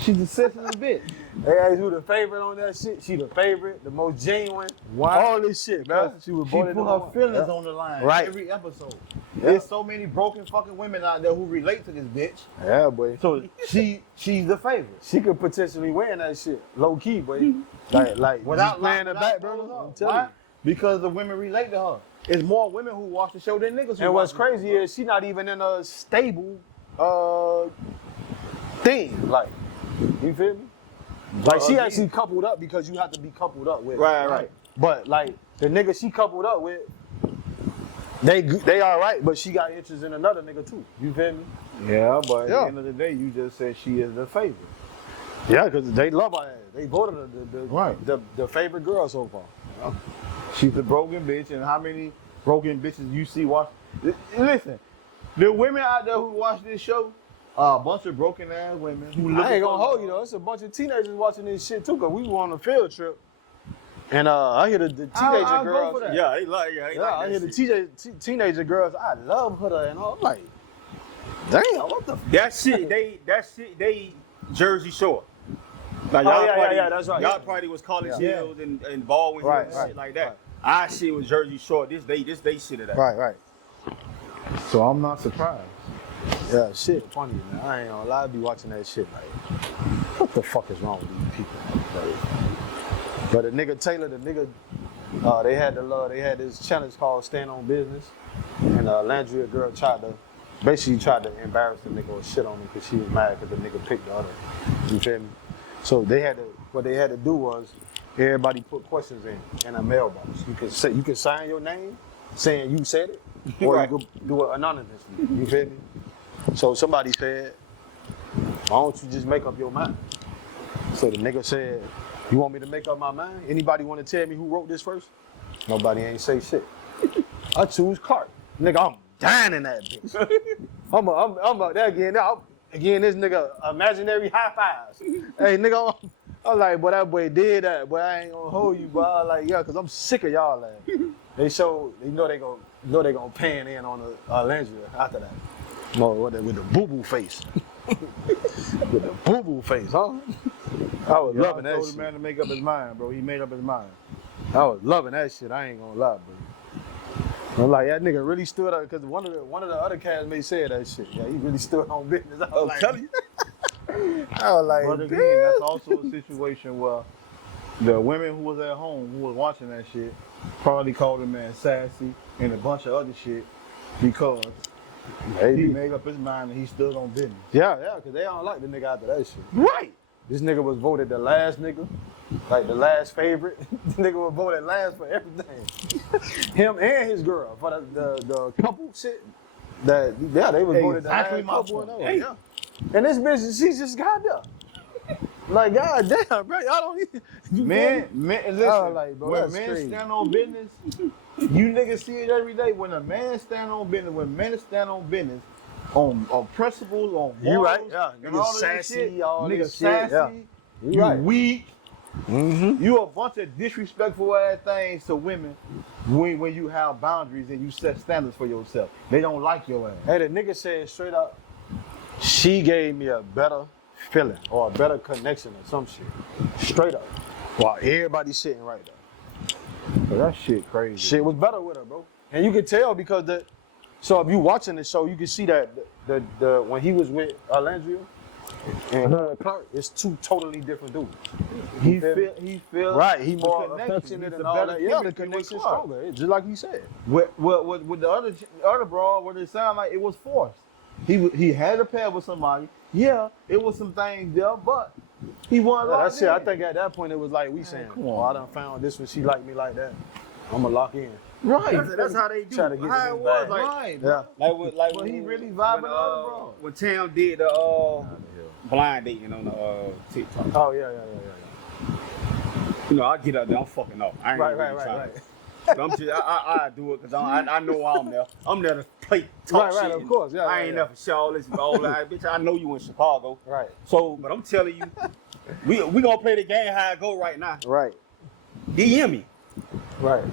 She's a sensitive bitch. They asked who the favorite on that shit. She the favorite, the most genuine. Why? All this shit, bro. She was She voted put number her one. feelings Yeah. on the line Right. every episode. Yeah. There's so many broken fucking women out there who relate to this bitch. Yeah, boy. So she's the favorite. She could potentially win that shit. Low key, boy. Like Without just playing the without back, bro. clothes on. I'm telling Why? you. Because the women relate to her. It's more women who watch the show than niggas who And what's watch the crazy show. is she not even in a stable thing. Like, you feel me? Like she again- actually coupled up because you have to be coupled up with. Right. But like the nigga she coupled up with, they all right, but she got interest in another nigga too. You feel me? Yeah, but at Yeah. the end of the day, you just said she is the favorite. Yeah, because they love her ass. They voted her Right. the favorite girl so far. She's a broken bitch, and how many broken bitches you see watch? Listen, the women out there who watch this show are a bunch of broken ass women who look. I ain't gonna hold you though. It's a bunch of teenagers watching this shit too, cause we were on a field trip, and I hear the teenager I'll go girls. for that. Yeah, they like I hear the teenager girls. I love her, and I'm like, damn, what the? That shit, they Jersey Shore. Like y'all party, that's right. Y'all party was College Yeah. Hills and Baldwin Right, Hills and shit right, like that. right. Our shit was Jersey Shore. This they shit of that. Right. So I'm not surprised. Yeah, shit, funny man. I ain't gonna lie, I be watching that shit like, what what the fuck is wrong with these people? But the nigga Taylor, they had this challenge called Stand on Business, and Landria girl tried to embarrass the nigga or shit on him because she was mad because the nigga picked the other. You feel me? So what they had to do was everybody put questions in a mailbox. You can sign your name saying you said it, or Right. you could do it anonymously. You feel me? So somebody said, why don't you just make up your mind? So the nigga said, you want me to make up my mind? Anybody want to tell me who wrote this first? Nobody ain't say shit. I choose Clark. Nigga, I'm dying in that bitch. Again, this nigga imaginary high fives. Hey, nigga, I'm like, boy, that boy did that, boy, I ain't gonna hold you, boy. I'm like, yeah, cause I'm sick of y'all, they know they gonna pan in on the Landria after that. No, with the boo-boo face. With the boo-boo face, huh? I was loving that told shit. the man to make up his mind, bro. He made up his mind. I was loving that shit. I ain't gonna lie, bro. I'm like, that nigga really stood up because one of the other castmates said that shit. Yeah, he really stood on business. I was like, telling you. I was like, But again, that's also a situation where the women who was at home, who was watching that shit, probably called the man sassy and a bunch of other shit because he made up his mind and he stood on business. yeah, because they don't like the nigga after that shit. Right. This nigga was voted the last nigga, like the last favorite. The nigga was voted last for everything. Him and his girl for the couple shit. They was voted the Exactly last my couple. point. And Hey. yeah. And this bitch, she just got there. Like, god damn, bro, y'all don't even. Man, listen, like, bro, when that's men crazy. stand on business, you niggas see it every day. When a man stand on business, when men stand on business, on principles, on morals, You right, yeah. and Niggas all that sassy, shit, all niggas this shit, sassy, yeah. you right. weak, Mm-hmm. you a bunch of disrespectful ass things to women when you have boundaries and you set standards for yourself. They don't like your ass. Hey, the nigga said straight up, she gave me a better feeling or a better connection or some shit. Straight up. While everybody sitting right there. But that shit crazy. Shit was better with her, bro. And you could tell because so if you watching the show, you can see that the when he was with Landria and her and Clark, it's two totally different dudes. He feel Right, he the more connection. affectionate It's and a all better that. Yeah, the chemistry with connection's Clark. stronger, just like he said. With the other broad, what it sounded like it was forced. He had a pair with somebody. Yeah, it was some things there, but he wasn't Yeah, locked that's it. I in. think at that point it was like we saying, come oh, on. I done found this one, she like me like that. I'ma lock in. Right. That's how they do. Try to get How in it his was bag. like, Right. Yeah. But he really vibing on it, bro. when Tam did the blind dating on the TikTok. Oh yeah. You know, I get out there, I'm fucking up. I ain't Right. trying. But I'm just, I do it because I know I'm there. I'm there to play talk Right, shit. of course, yeah, I yeah, ain't yeah. there for show this all that. Bitch, I know you in Chicago. Right. So, but I'm telling you, we gonna play the game how it go right now. Right. DM me. Right.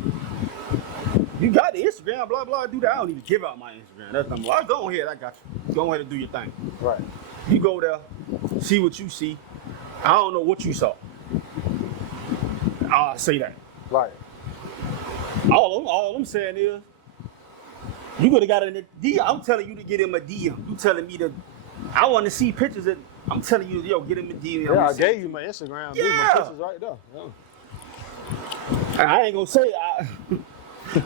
You got the Instagram, blah blah. Do that. I don't even give out my Instagram. That's number. I go ahead. I got you. Go ahead and do your thing. Right. You go there, see what you see. I don't know what you saw. I'll say that. Right. All I'm saying is, you could have got in the DM. I'm telling you to get him a DM. You telling me to, I want to see pictures of, I'm telling you, yo, get him a DM. Yeah, I gave you my Instagram. Yeah. My pictures right there. Yeah. I ain't gonna say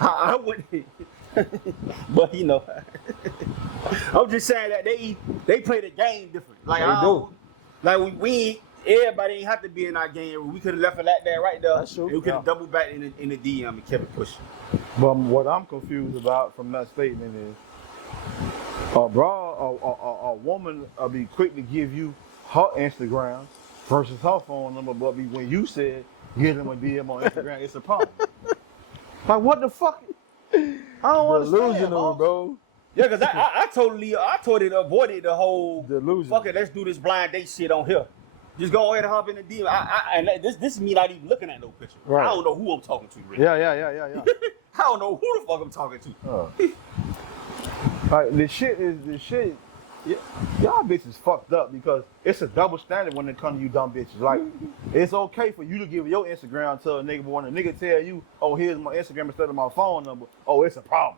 I wouldn't, but you know, I'm just saying that they play the game different. Like They do. Like we everybody ain't have to be in our game. We could have left it like that right there. That's true. And we could have Yeah. doubled back in the DM and kept it pushing. But what I'm confused about from that statement is, a woman will be quick to give you her Instagram versus her phone number, but when you said give them a DM on Instagram, it's a problem. Like what the fuck? I don't understand, Delusional, bro. Yeah, cause I totally avoided the whole Delusional. fuck it, let's do this blind date shit on here. Just go ahead and hop in the DM. And this is me not even looking at no picture. Right. I don't know who I'm talking to. Really. Yeah. I don't know who the fuck I'm talking to. Like the shit. Y'all bitches fucked up because it's a double standard when it comes to you dumb bitches. Like, it's okay for you to give your Instagram to a nigga, but when a nigga tell you, oh, here's my Instagram instead of my phone number, oh, it's a problem.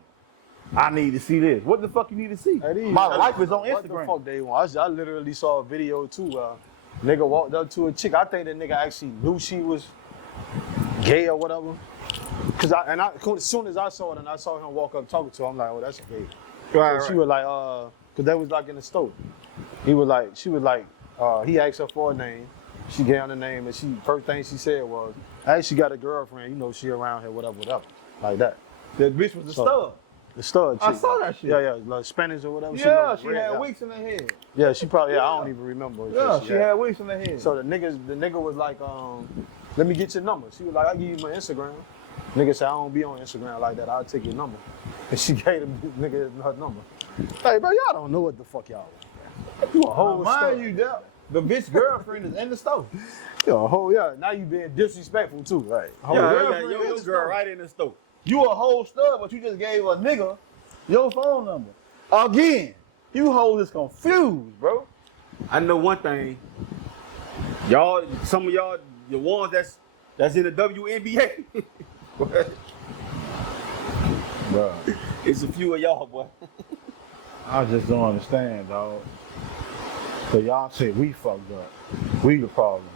I need to see this. What the fuck you need to see? My life is on What the Instagram. fuck they want? I literally saw a video too. Nigga walked up to a chick. I think that nigga actually knew she was gay or whatever. As soon as I saw it and I saw him walk up talking to her, I'm like, oh, that's gay. Right, So she was like, cause they was like in the store. She was like, he asked her for a name. She gave him the name, and first thing she said was, "Hey, she got a girlfriend. You know, she around here, whatever, like that." That bitch was the stud. The stud chick. I saw that shit. Yeah, like Spanish or whatever. Yeah, she had wigs in her head. Yeah, she probably. Yeah, I don't even remember. Yeah, she had wigs in her head. So the nigga was like, "Let me get your number." She was like, "I'll give you my Instagram." Nigga said, "I don't be on Instagram like that. I'll take your number." And she gave the nigga her number. Hey, bro, y'all don't know what the fuck y'all want. You a whole mind you, the bitch girlfriend is in the store. You a whole, now you being disrespectful too, right? Your girl right in the store. You a whole stud, but you just gave a nigga your phone number. Again, you hoes is confused, bro. I know one thing. Y'all, some of y'all, the ones that's in the WNBA. Bro, It's a few of y'all, boy. I just don't understand, dog. So y'all say we fucked up. We the problem.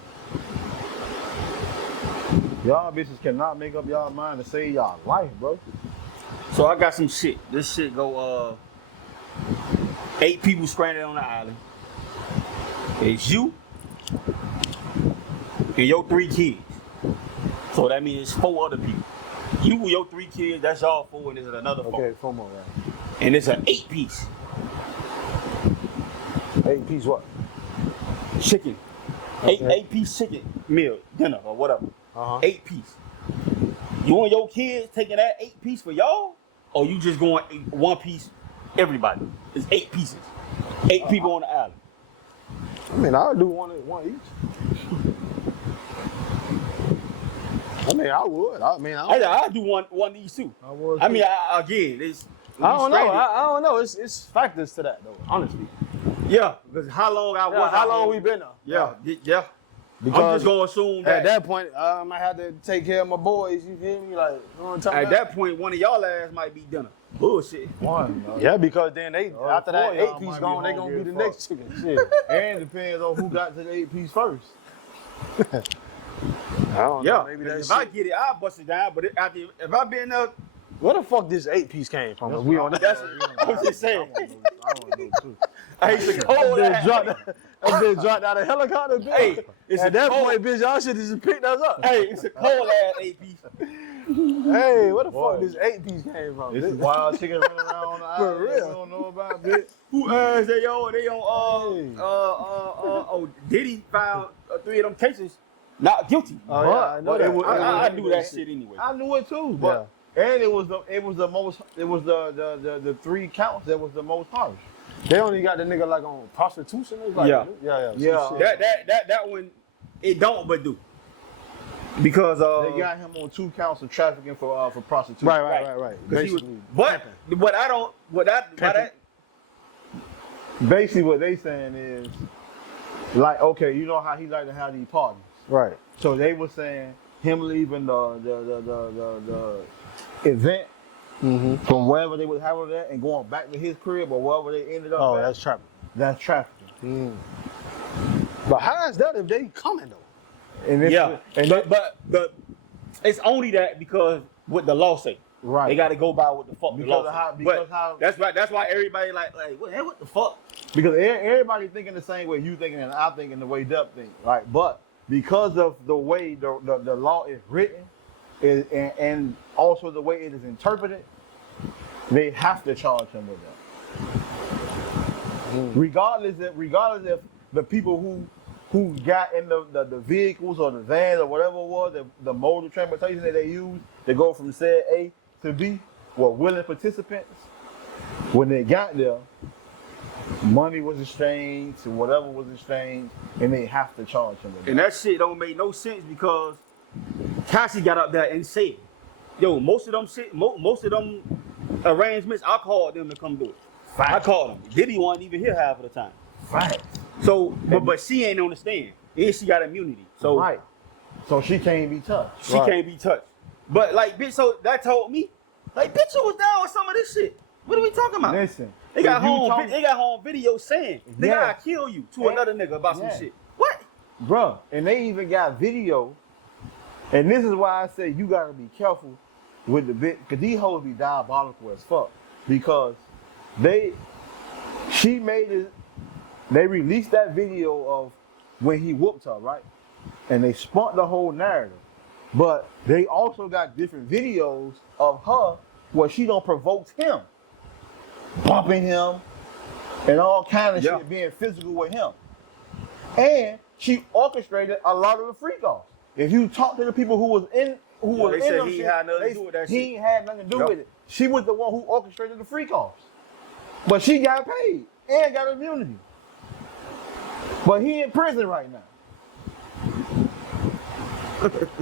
Y'all bitches cannot make up y'all mind to save y'all life, bro. So I got some shit. This shit go 8 people stranded on the island. It's you and your 3 kids. So that means it's 4 other people. You, your 3 kids, that's y'all 4, and there's another 4. Okay, 4 more, right? And it's an 8-piece 8-piece what? chicken. Okay. 8-piece chicken meal, dinner, or whatever. 8-piece. You and your kids taking that 8-piece for y'all? Or you just going 1 piece, everybody? It's 8 pieces. 8 people on the island. I mean, I'll do one each. I mean, I would. I do one each too. I would I too. mean, again, it's. I don't know. I don't know. It's factors to that though. Honestly. Yeah, because how long I was. How long we been there? Yeah. Because I'm just gonna assume that at that point, I might have to take care of my boys. You feel me? Like, you know what I'm talking at about? that point, one of y'all ass might be dinner. Bullshit. One. Yeah, because then after that 4 y'all 8-piece might gone, be they gonna be hungry the as next chicken. Shit. And depends on who got to the 8-piece first. I don't Yeah. know. Maybe If that's I get it, I'll bust it down. But if I been there, where the fuck this 8-piece came from? That's We what on that. that's. I was just saying. I want to know too. I used to cold That that. bitch dropped out of helicopter. Bitch. Hey, it's At a that cold- point, bitch, y'all should have just picked us up. Hey, it's a cold ass 8-piece. Hey, where the Boy. fuck this 8-piece came from? This is bitch? wild chicken running around on the For island. real. We don't know about, bitch. Who they on Diddy found 3 of them cases not guilty. Oh, yeah, I know But that. it was- I do that shit anyway. I knew it too, but and it was the 3 counts that was the most harsh. They only got the nigga like on prostitution. It's like, Yeah. yeah. Yeah. some shit. That one, it don't but do. Because They got him on 2 counts of trafficking for prostitution. Right. 'cause he was- Basically, Basically, what they saying is, like, okay, you know how he like to have these parties. right. So they were saying him leaving the event from wherever they was having that and going back to his crib or wherever they ended up. Oh, at, that's trapping. that's trafficking. But how is that if they coming though? And this, yeah, and but it's only that because what the law say. right. They got to go by what the fuck the Because law of how- say. because But how- that's why everybody like what the fuck. Because everybody thinking the same way you thinking and I thinking the way Dub think, right? But because of the way the law is written, and also the way it is interpreted, they have to charge him with that. Regardless if the people who got in the vehicles or the vans or whatever it was, the mode of transportation that they used to go from said A to B were willing participants. When they got there, money was exchanged, or whatever was exchanged, and they have to charge him with that. And that shit don't make no sense because Cassie got up there and said, "Yo, most of them arrangements, I called them to come do it. Fact. I called them. Diddy wasn't even here half of the time. Right. So, but she ain't on the stand, and she got immunity. So Right. So she can't be touched. she can't be touched. But like, bitch, so that told me, like, bitch, you was down with some of this shit. What are we talking about? Listen. They got if you home. talk- They got home video saying, "Nigga, Yeah. I kill you" to Yeah. another nigga about Yeah. some shit. What? bruh, and they even got video. And this is why I say you gotta be careful with the bit, because these hoes be diabolical as fuck. Because they released that video of when he whooped her, right? And they spun the whole narrative. But they also got different videos of her where she done provoked him, bumping him, and all kind of shit, being physical with him. And she orchestrated a lot of the freak offs. If you talk to the people who was in they said he had nothing to do with that shit. He ain't had nothing to do with it. She was the one who orchestrated the freak offs. But she got paid and got immunity. But he in prison right now.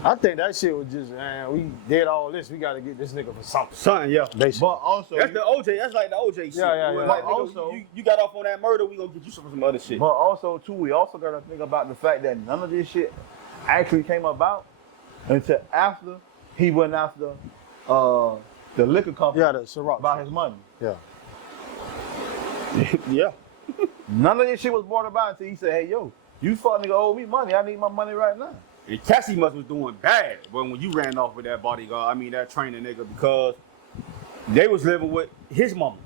I think that shit was just, man, we did all this. We got to get this nigga for something. Something, yeah. Basically. But also, That's the OJ. That's like the OJ shit. Yeah. Like, But also, you got off on that murder, we gonna get you some other shit. but also too, we also gotta think about the fact that none of this shit actually came about until after he went after the liquor company Yeah, the Ciroc. about his money. Yeah. Yeah. None of this shit was brought about until he said, "Hey, yo, you fuck nigga owe me money. I need my money right now." And Cassie must was doing bad when you ran off with that bodyguard. I mean that trainer nigga, because they was living with his mama.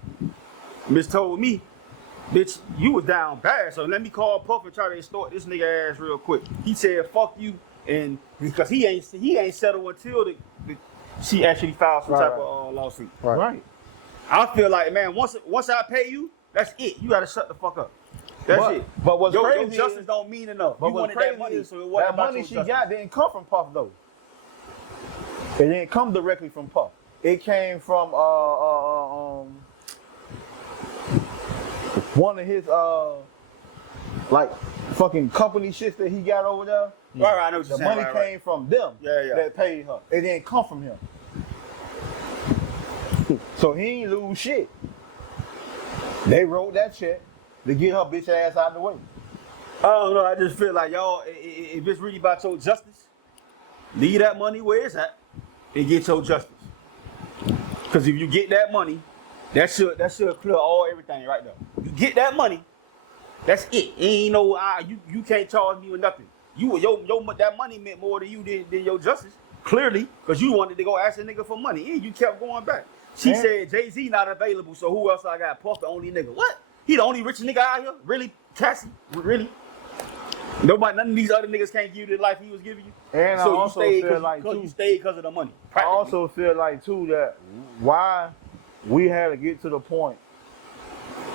Miss told me, bitch, you was down bad, so let me call Puff and try to extort this nigga ass real quick. He said, "Fuck you," and because he ain't settled until she actually filed some type of lawsuit. Right. I feel like, man, once I pay you, that's it. You gotta shut the fuck up. That's it. But what's your crazy justice is, don't mean enough. but You what's wanted crazy that money, is so it wasn't that about money your she justice. got didn't come from Puff though. It didn't come directly from Puff. It came from one of his like fucking company shits that he got over there. Right, I know what The you're saying. money right, came from them that paid her. It didn't come from him. So he ain't lose shit. They wrote that check to get her bitch ass out of the way. I don't know. I just feel like y'all, if it's really about your justice, leave that money where it's at and get your justice. Because if you get that money, that should clear everything right there. You get that money, that's it. Ain't no you can't charge me with nothing. That money meant more to you than your justice. Clearly, because you wanted to go ask a nigga for money and you kept going back. She said Jay-Z not available, so who else I got? Puff the only nigga. What? He the only rich nigga out here? Really? Cassie? Really? None of these other niggas can't give you the life he was giving you. And so I also feel like you stayed because of the money. I also feel like too that why we had to get to the point.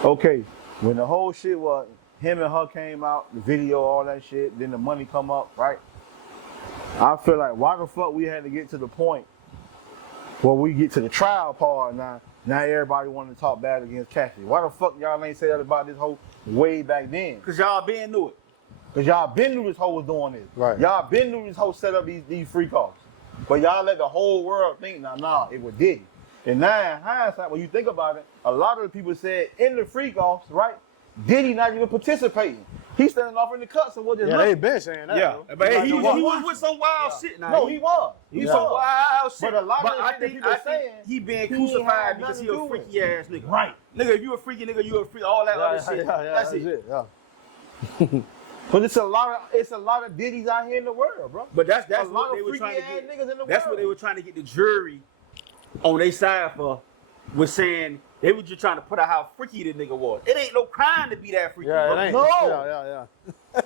Okay, when the whole shit was him and her came out, the video, all that shit, then the money come up, right? I feel like why the fuck we had to get to the point where we get to the trial part now. Now everybody want to talk bad against Cassie. Why the fuck y'all ain't say that about this whole way back then? Because y'all been knew it. Because y'all been knew this hoe was doing this. Right. Y'all been knew this hoe set up these freak offs. But y'all let the whole world think, nah, it was Diddy. And now in hindsight, when you think about it, a lot of the people said in the freak offs, right, Diddy not even participating. He's standing off in the cuts and was just they been saying that. Yeah, though. but Like he the was with some wild shit now. No, he was. He was some wild shit. But a lot of the I shit that think people saying, he been he crucified had because he nothing a to do with freaky ass nigga. Right. Nigga, if you a freaky nigga, you a freak. All that other shit. That's it. Yeah. But it's a lot of Diddy's out here in the world, bro. But that's a what lot they of were freaky trying to ass get. niggas in the That's world. what they were trying to get the jury on their side for. Was saying they were just trying to put out how freaky the nigga was. It ain't no crime to be that freaky. Yeah, bro. it ain't. No. Yeah.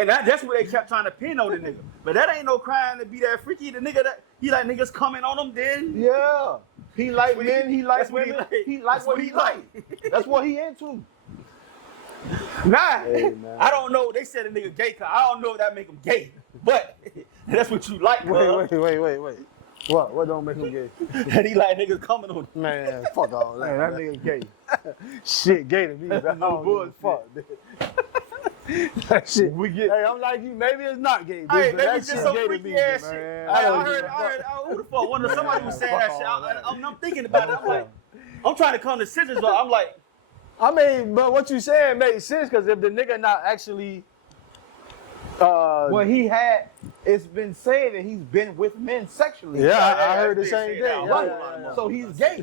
And that's what they kept trying to pin on the nigga. But that ain't no crime to be that freaky. The nigga that he like niggas coming on him then. Yeah. He like That's men, he like that's what he women. like. He like That's what what he he like. like. That's what he into. Nah, Hey, man. I don't know. They said a nigga gay. I don't know if that make him gay. But that's what you like, bro. Wait. What don't make him gay? And he like niggas coming on him. Man, fuck all Man, that. that nigga gay. Shit gay to me. No bullshit. Fuck. That shit. We get- Hey, I'm like you. Maybe it's not gay. Hey, but maybe that just shit some gay to freaky me, ass man. shit. I I don't heard, give a fuck. who the fuck? One of somebody was saying that Fuck shit. all that. I'm thinking about it. I'm like, I'm trying to come to senses, but I'm like, I mean, but what you saying makes sense because if the nigga not actually, Well, it's been said that he's been with men sexually. yeah, I yeah, heard the they same say thing. that. Yeah, Right. yeah. So he's gay.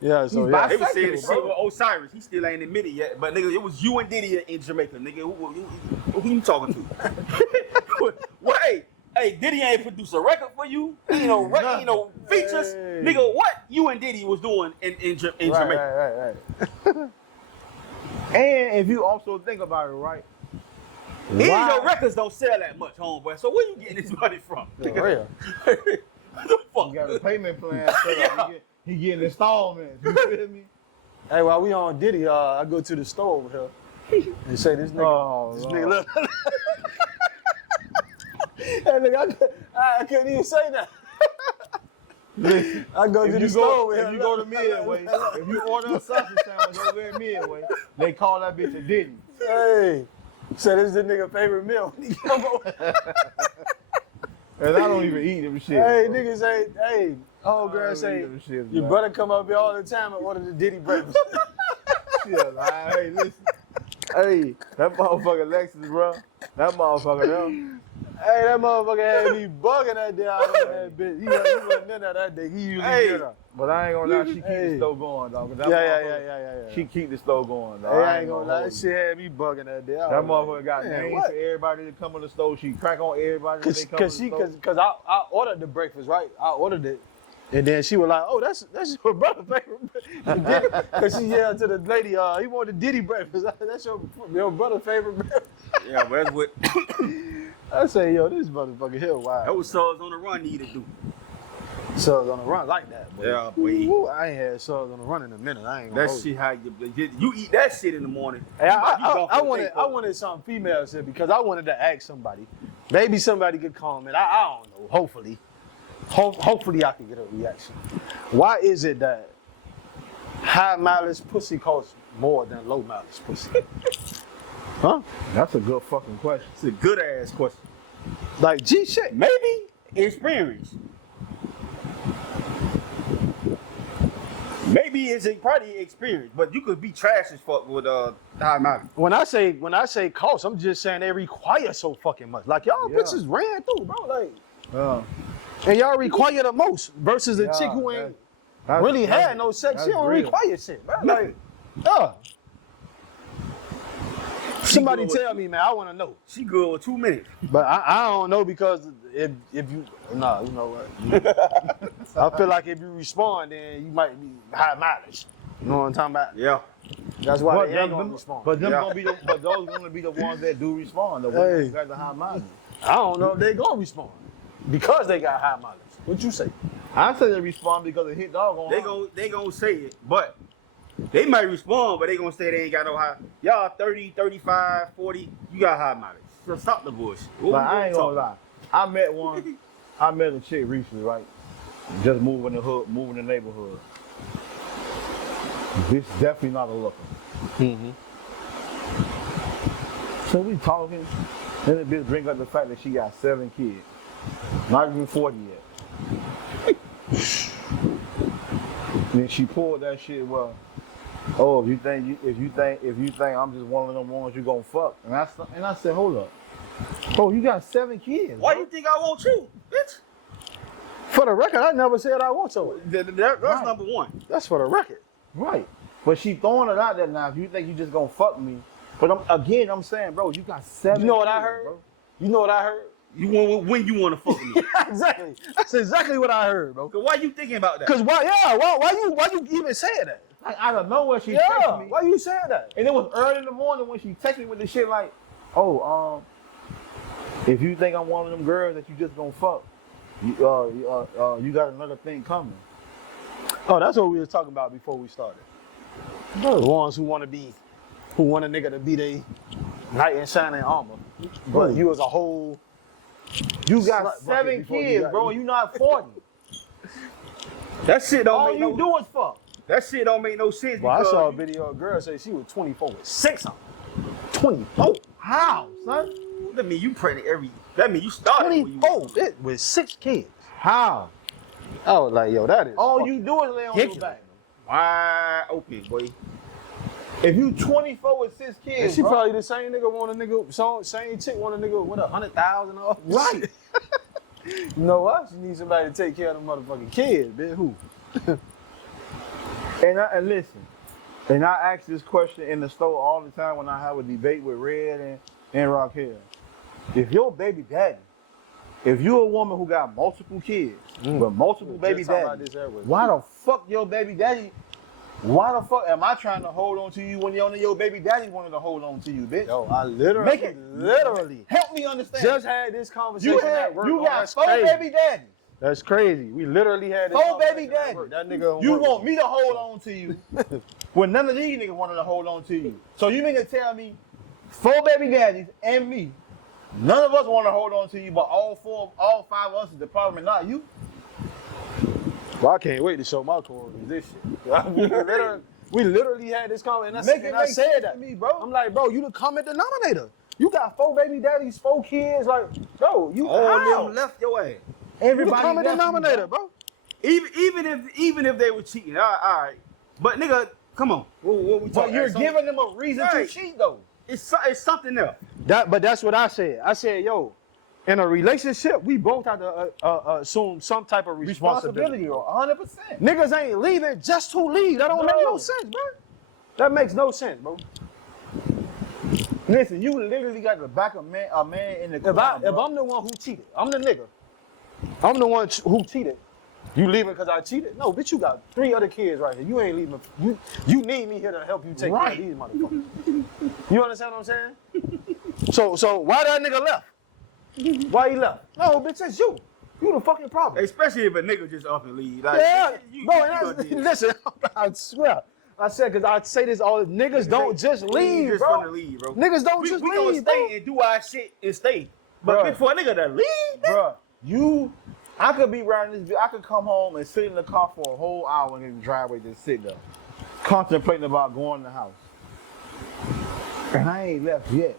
Yeah, so He's yeah. They was saying the Bisexual, shit bro. with Osiris. He still ain't admitted yet. But nigga, it was you and Diddy in Jamaica, nigga. Who you talking to? What? Hey, Diddy ain't produced a record for you. Ain't no features. Hey. Nigga, what you and Diddy was doing in Jamaica? Right. And if you also think about it, right? Even your records don't sell that much, homeboy. So where you getting this money from? For real. What the fuck? You got a payment plan set up. He getting installments. You feel me? Hey, while we on Diddy, I go to the store over here and say this nigga, this nigga look. Hey, nigga, I couldn't even say that. Listen, I go to the store with if him. you go to Midway, if you order a sausage sandwich over at Midway, they call that bitch a Diddy. Hey, say this is the nigga favorite meal. Come on. And I don't even eat them shit. Hey, bro. niggas say, hey, oh girl don't say, eat them shit, your man. brother come up here all the time and order the Diddy breakfast. Shit, like, hey, listen. Hey, that motherfucker Lexus, bro. That motherfucker there. Hey, that motherfucker had me bugging that day out on that bitch. He wasn't in there that day. He usually get her. But I ain't gonna lie, she keep Hey. the stove going, dog. That Yeah. motherfucker, She keep the stove going, dog. Hey, I ain't gonna lie, hold that you. shit had me bugging that day. That motherfucker got Man, names what? for everybody that come on the stove. She crack on everybody that they come on the stove. Cause I ordered the breakfast, right? I ordered it. And then she was like, oh, that's your brother's favorite. Cause she yelled to the lady, he wanted Diddy breakfast. That's your brother's favorite breakfast. Yeah, but that's what I say, yo, this motherfucker here, wow. that was Subs on the Run need to do. Subs on the run like that, boy. Yeah, boy. Ooh, I ain't had subs on the run in a minute. I ain't gonna That hold shit how you eat that shit in the morning. Hey, You I gone for the wanted day, I wanted some females here because I wanted to ask somebody. Maybe somebody could comment. I don't know. Hopefully. Hopefully I can get a reaction. Why is it that high mileage pussy costs more than low mileage pussy? Huh? That's a good fucking question. It's a good ass question. Like G shit. Maybe experience. Maybe it's probably experience, but you could be trash as fuck with high mileage. When I say cost, I'm just saying they require so fucking much. Like y'all Yeah. bitches ran through, bro. Like and y'all require the most versus a chick who ain't really had no sex. She don't require shit, man. Like, somebody good tell me, man. I want to know. She good with 2 minutes. But I don't know because if you you know what? I feel like if you respond, then you might be high mileage. You know what I'm talking about? Yeah. That's why But they ain't gonna respond. But them Yeah. gonna be but those gonna be the ones that do respond. The ones Hey. that got the high mileage. I don't know if they gonna respond because they got high mileage. What you say? I say they respond because it hit dog on. They gonna say it, but they might respond, but they gonna say they ain't got no high. Y'all 30, 35, 40, you got high mileage. So stop the bullshit. What But we I ain't talking gonna lie. I met a chick recently, right? Just moving the hood, moving the neighborhood. This definitely not a looker. Mm-hmm. So we talking, then the bitch bring up the fact that she got 7 kids. Not even 40 yet. Then she pulled that shit, well, oh, if you think I'm just one of them ones you gonna fuck. And I said, hold up. Oh, you got 7 kids. Why bro. you think I want you, bitch? For the record, I never said I want to. That's Right. number one. That's for the record. Right. But she throwing it out there now. If you think you just gonna fuck me. But I'm saying, bro, you got 7 You know what I kids, heard? bro. You know what I heard? You want when you want to fuck me? Exactly. That's exactly what I heard, bro. Cause why you thinking about that? Cause why you even saying that? Like, out of nowhere, she Yeah. texted me. Why you saying that? And it was early in the morning when she texted me with the shit like, oh, if you think I'm one of them girls that you just gonna fuck, you got another thing coming. Oh, that's what we was talking about before we started. The ones who want a nigga to be their knight in shining armor. But you as a whole, You got Slut bucket 7 before you kids, got- bro, and you not 40. That shit don't All make you no. do is fuck. That shit don't make no sense. well, I because saw a video of a girl say she was 24 with 6 of them. 24. How, son? That mean you pregnant every. That mean you started when you. 24 with 6 kids. How? I was like, yo, that is. All you do is lay on your ridiculous. back. Wide open, boy. If you 24 with 6 kids, And she bro, probably the same nigga want a nigga, same chick want a nigga with 100,000 off. Right. You know what? She needs somebody to take care of the motherfucking kids, bitch. Who? And listen, and I ask this question in the store all the time when I have a debate with Red and Raquel. If your baby daddy, if you're a woman who got multiple kids, but multiple baby daddies, why the fuck your baby daddy? Why the fuck am I trying to hold on to you when only your baby daddy wanted to hold on to you, bitch? Yo, I literally help me understand. just had this conversation at work. You got That's 4 crazy. baby daddies. That's crazy. We literally had this 4 baby conversation at daddies. work. That nigga. You want me to hold on to you when none of these niggas wanted to hold on to you. So you mean to tell me 4 baby daddies and me, none of us want to hold on to you, but all 5 of us is the problem and not you? Well, I can't wait to show my core this shit. we literally had this comment, and I said that to me, bro. I'm like, bro, you the common denominator. You got 4 baby daddies, 4 kids, like, bro, you All how? them left your ass. You the Everybody common left you, denominator, bro. Even if they were cheating, all right. But nigga, come on. What we But talking? you're about? giving them a reason to Right. cheat, though. It's something else. But that's what I said. I said, yo, in a relationship, we both have to assume some type of responsibility. 100%. Niggas ain't leaving just to leave. That don't make no sense, bro. That makes no sense, bro. Listen, you literally got to back a man in the car. If I'm the one who cheated, I'm the nigga. I'm the one who cheated. You leaving because I cheated? No, bitch, you got 3 other kids right here. You ain't leaving. You need me here to help you take care of these motherfuckers. You understand what I'm saying? So why that nigga left? Why he left? No, bitch, that's you. You the fucking problem. Especially if a nigga just up and leave. Like, Yeah, bro. gonna do that. Listen, I swear. I said because I say this all. Niggas don't just We leave, just bro. wanna leave, bro. Niggas don't we just gonna leave, stay bro. and do our shit and stay. But Bruh. before a nigga to leave, Bruh, I could be riding this. I could come home and sit in the car for a whole hour in the driveway, just sit there, contemplating about going to the house. And I ain't left yet.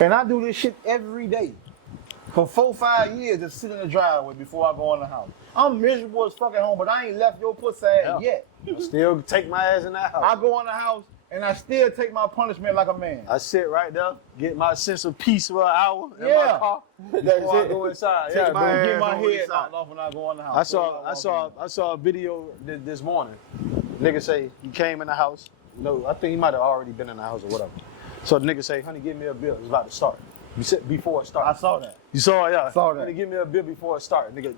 And I do this shit every day. For 4-5 years, just sit in the driveway before I go in the house. I'm miserable as fuck at home, but I ain't left your pussy ass yet. I still take my ass in that house. I go in the house and I still take my punishment like a man. I sit right there, get my sense of peace for an hour in my Yeah. car. That's Before I it. go inside. Take Yeah, my bro. get my on the head side. knocked off when I go in the house. I saw a video this morning. Nigga say he came in the house. No, I think he might have already been in the house or whatever. So the nigga say, honey, give me a bill. It's about to start. You said before it I starts. saw that. You saw it, yeah. Saw that. Honey, give me a bill before it starts. Nigga,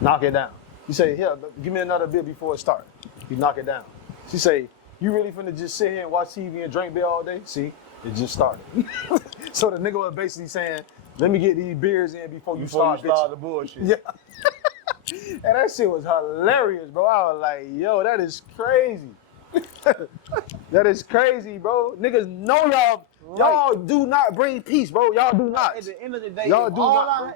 knock it down. You say, here, give me another bill before it starts. You knock it down. She say, you really finna just sit here and watch TV and drink beer all day? See, it just started. So the nigga was basically saying, let me get these beers in before you start the bitching. bullshit. Yeah. And that shit was hilarious, bro. I was like, yo, that is crazy. That is crazy, bro. Niggas know y'all do not bring peace, bro. Y'all do not. At the end of the day, Y'all do not,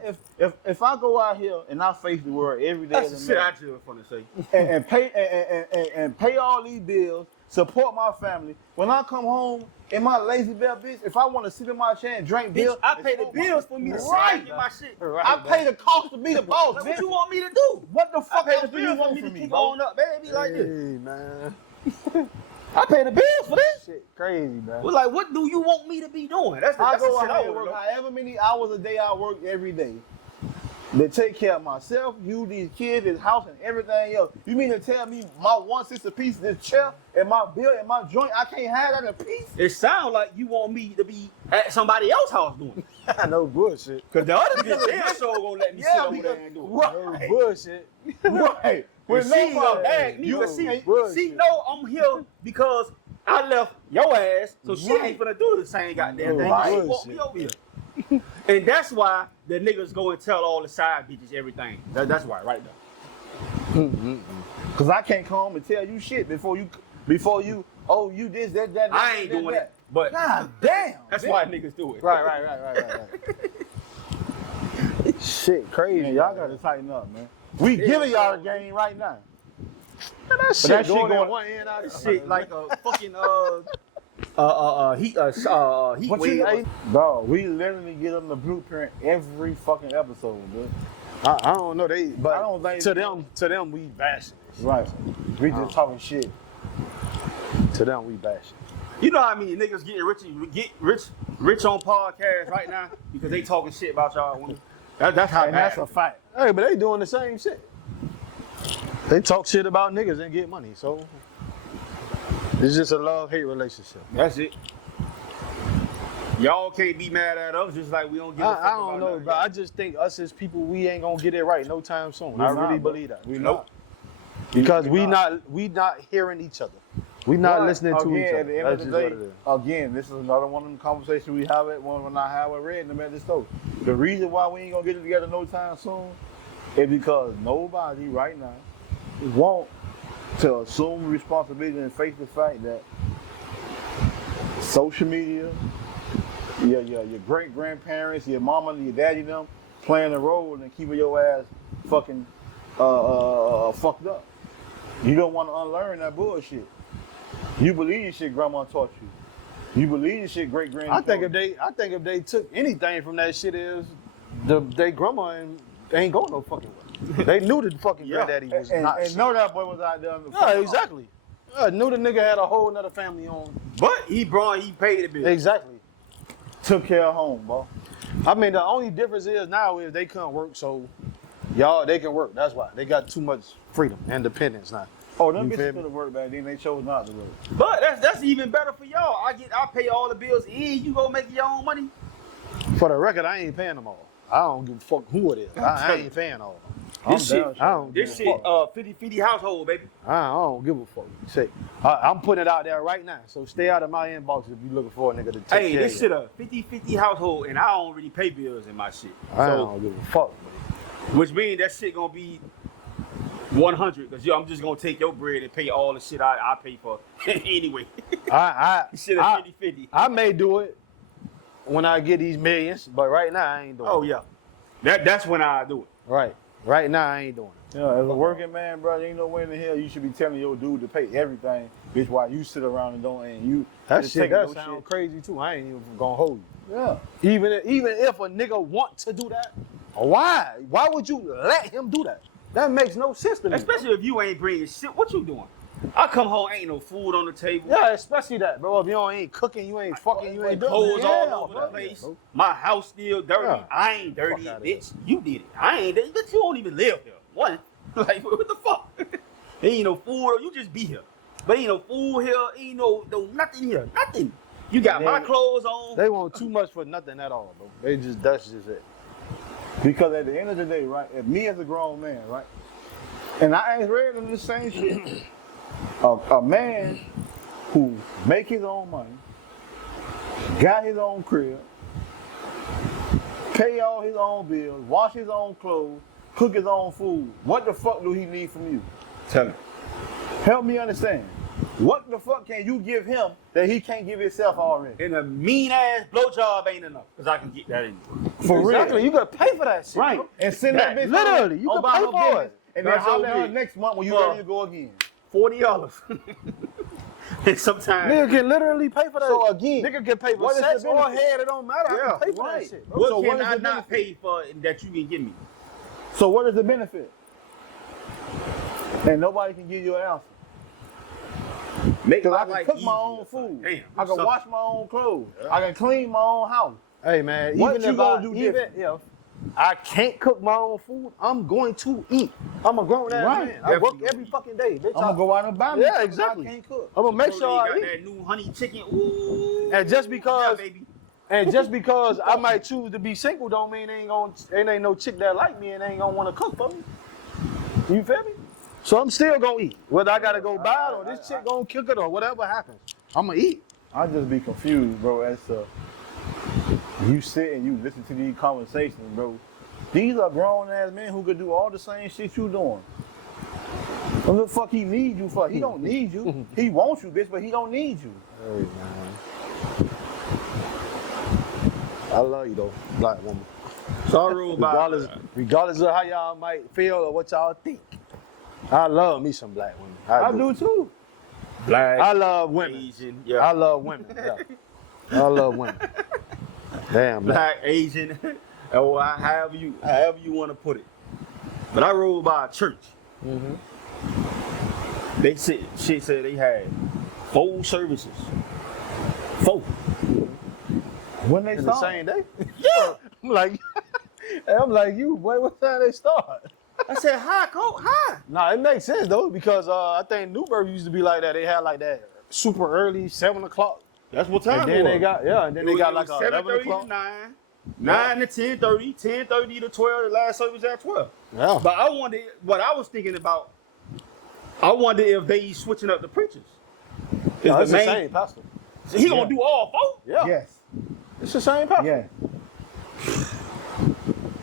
if I go out here and I face the world every day that's as the a shit I man, just was gonna say. and pay all these bills, support my family. When I come home in my lazy bell, bitch, if I want to sit in my chair and drink beer, I pay the bills for me to Right. get my shit. Right, I pay the cost to be the boss, Like, bitch. what you want me to do? What the I fuck pay the else do you bills for want me to from me, keep bro? on up, baby, like this. Hey, man. I pay the bills for this. Shit crazy, man. Well, like, what do you want me to be doing? That's the I that's the go shit out I here and want work to know. however many hours a day I work every day to take care of myself, you, these kids, this house, and everything else. You mean to tell me my 1/6 piece of this chair and my bill and my joint, I can't have that in peace? It sounds like you want me to be at somebody else's house doing it. No bullshit. Because the other bitch damn sure gonna let me sit Yeah, over because- there and do it. No bullshit. Right. When When she nobody- gonna bag me, you but she bullshit. know I'm here because I left your ass, so she ain't finna do the same goddamn thing. Right. She want me over here. And that's why the niggas go and tell all the side bitches everything. That's why, right there. Cause I can't come home and tell you shit before you, oh, you this, that. I ain't doing it, but God damn. that's bitch. why niggas do it. Right. Shit, crazy. Man, y'all gotta tighten up, man. We giving y'all the game right now. Man, that shit that shit going going- in one end out. Shit like a fucking heat What wave. you, dog, we literally get on the blueprint every fucking episode, dude. I don't know but I don't think- to them we bashing it. Right. We just talking shit. To them we bashing. You know what I mean? Niggas get rich on podcasts right now because they talking shit about y'all women. That's how And bad. that's a fact. Hey, but they doing the same shit. They talk shit about niggas and get money, so it's just a love-hate relationship. That's it. Y'all can't be mad at us just like we don't give a fuck I don't about know, nothing. but I just think us as people, we ain't gonna get it right no time soon. We I not, really bro. believe that. We Nope. not. Because we not hearing each other. We not But listening to each again, other. at the end That's of just the day, what it is. again, this is another one of them conversations we have at when I have with Red and them at the store. The reason why we ain't gonna get it together no time soon is because nobody right now want to assume responsibility and face the fact that social media, your great grandparents, your mama and your daddy them playing a role and keeping your ass fucking fucked up. You don't want to unlearn that bullshit. You believe the shit grandma taught you. You believe the shit great granny. I think if they took anything from that shit is they grandma ain't going no fucking way. They knew the fucking granddaddy was not and shit. know that boy was out there. Yeah, exactly. Knew the nigga had a whole nother family on. But he paid the bill. Exactly. Took care of home, bro. I mean, the only difference is now is they couldn't work, so they can work. That's why they got too much freedom, independence now. Oh, them You bitches feel me? could have worked back then. They chose not to work. But that's even better for y'all. I pay all the bills and you go make your own money. For the record, I ain't paying them all. I don't give a fuck who it is. I ain't paying all. This shit, I don't give this a shit, fuck. 50-50 household, baby. I don't give a fuck. Say, I'm putting it out there right now. So stay out of my inbox if you looking for a nigga to take Hey, care this of shit a 50-50 household, and I don't really pay bills in my shit. I So, don't give a fuck. which means that shit gonna be 100, because I'm just gonna take your bread and pay all the shit I pay for anyway. Shit a 50-50. I may do it when I get these millions, but right now I ain't doing Oh it. yeah, that's when I do it. Right now I ain't doing it. Yeah, as a working man, bro, ain't no way in the hell you should be telling your dude to pay everything, bitch, while you sit around and don't, and you That just shit, taking that no sound shit. crazy too. I ain't even gonna hold you. Yeah. Even if a nigga want to do that, why? Why would you let him do that? That makes no sense to me. Especially if you ain't bringing shit. What you doing? I come home, ain't no food on the table. Yeah, especially that, bro. If you ain't cooking, you ain't fucking, you ain't doing Clothes that. all over Yeah, the bro. place. My house still dirty. Yeah. I ain't dirty, Fuck outta bitch. You did it. I ain't. Bitch, you don't even live here. What? Like, what the fuck? Ain't no food. You just be here. But ain't no food here. Ain't no nothing here. Nothing. You got my clothes on. They want too much for nothing at all, bro. That's just it. Because at the end of the day, right, if me as a grown man, right, and I ain't read in the same shit, a man who make his own money, got his own crib, pay all his own bills, wash his own clothes, cook his own food, what the fuck do he need from you? Tell me. Help me understand. What the fuck can you give him that he can't give himself already? And a mean ass blowjob ain't enough. Because I can get that anyway. For Exactly. real. You gotta pay for that shit, Right. bro. And send that bitch Literally, you on can by pay her for business, it. and then That's holler so at her big. next month when you Fuck. ready to go again. $40. And sometimes. Nigga can literally pay for that. So again, nigga can pay for what is sex the or benefit? head. It don't matter. I Yeah, can pay for right. that shit, bro. What So can what is I the not benefit? pay for that you can give me? So what is the benefit? And nobody can give you an answer. Make Because my I can life cook my easier. own food. Damn, I can wash my own clothes. I can clean my own house. Hey man, What even you if gonna do even different? if I can't cook my own food, I'm going to eat. I'm a grown ass Right. man. I work Definitely. every fucking day, bitch. I'm gonna go out and buy me Yeah, something exactly. I can't cook. I'm gonna make So sure they I got eat. that new honey chicken. Ooh. And just Yeah, because baby. I might choose to be single don't mean ain't no chick that like me and ain't gonna want to cook for me. You feel me? So I'm still gonna eat. Whether I gotta go buy it or this chick gonna cook it or whatever happens, I'm gonna eat. I just be confused, bro, as to you sit and you listen to these conversations, bro. These are grown ass men who could do all the same shit you doing. What the fuck he need you for? He don't need you. He wants you, bitch, but he don't need you. Hey man. I love you though, black woman. Sorrow about Regardless of how y'all might feel or what y'all think. I love me some black women. I do too. black, I love women. Asian, yeah. I love women. Yeah. I love women. Damn, man. Black, Asian, or however you want to put it. But I rode by a church. They said they had 4 services. 4. When they In the start. same day? Yeah. I'm like you, boy, what time they start? I said, "Hi, Coach, hi." Nah, it makes sense though because I think Newburgh used to be like that. They had like that super early 7 o'clock. That's what time And then they got they got like a 11 o'clock. to 9 to 10:30, 10:30 to 12. The last service at 12. Yeah. But I wonder what I was thinking about. I wonder if they switching up the preachers. No, Is it's the same pastor. So he gonna do all four? Yeah. Yes. It's the same pastor. Yeah.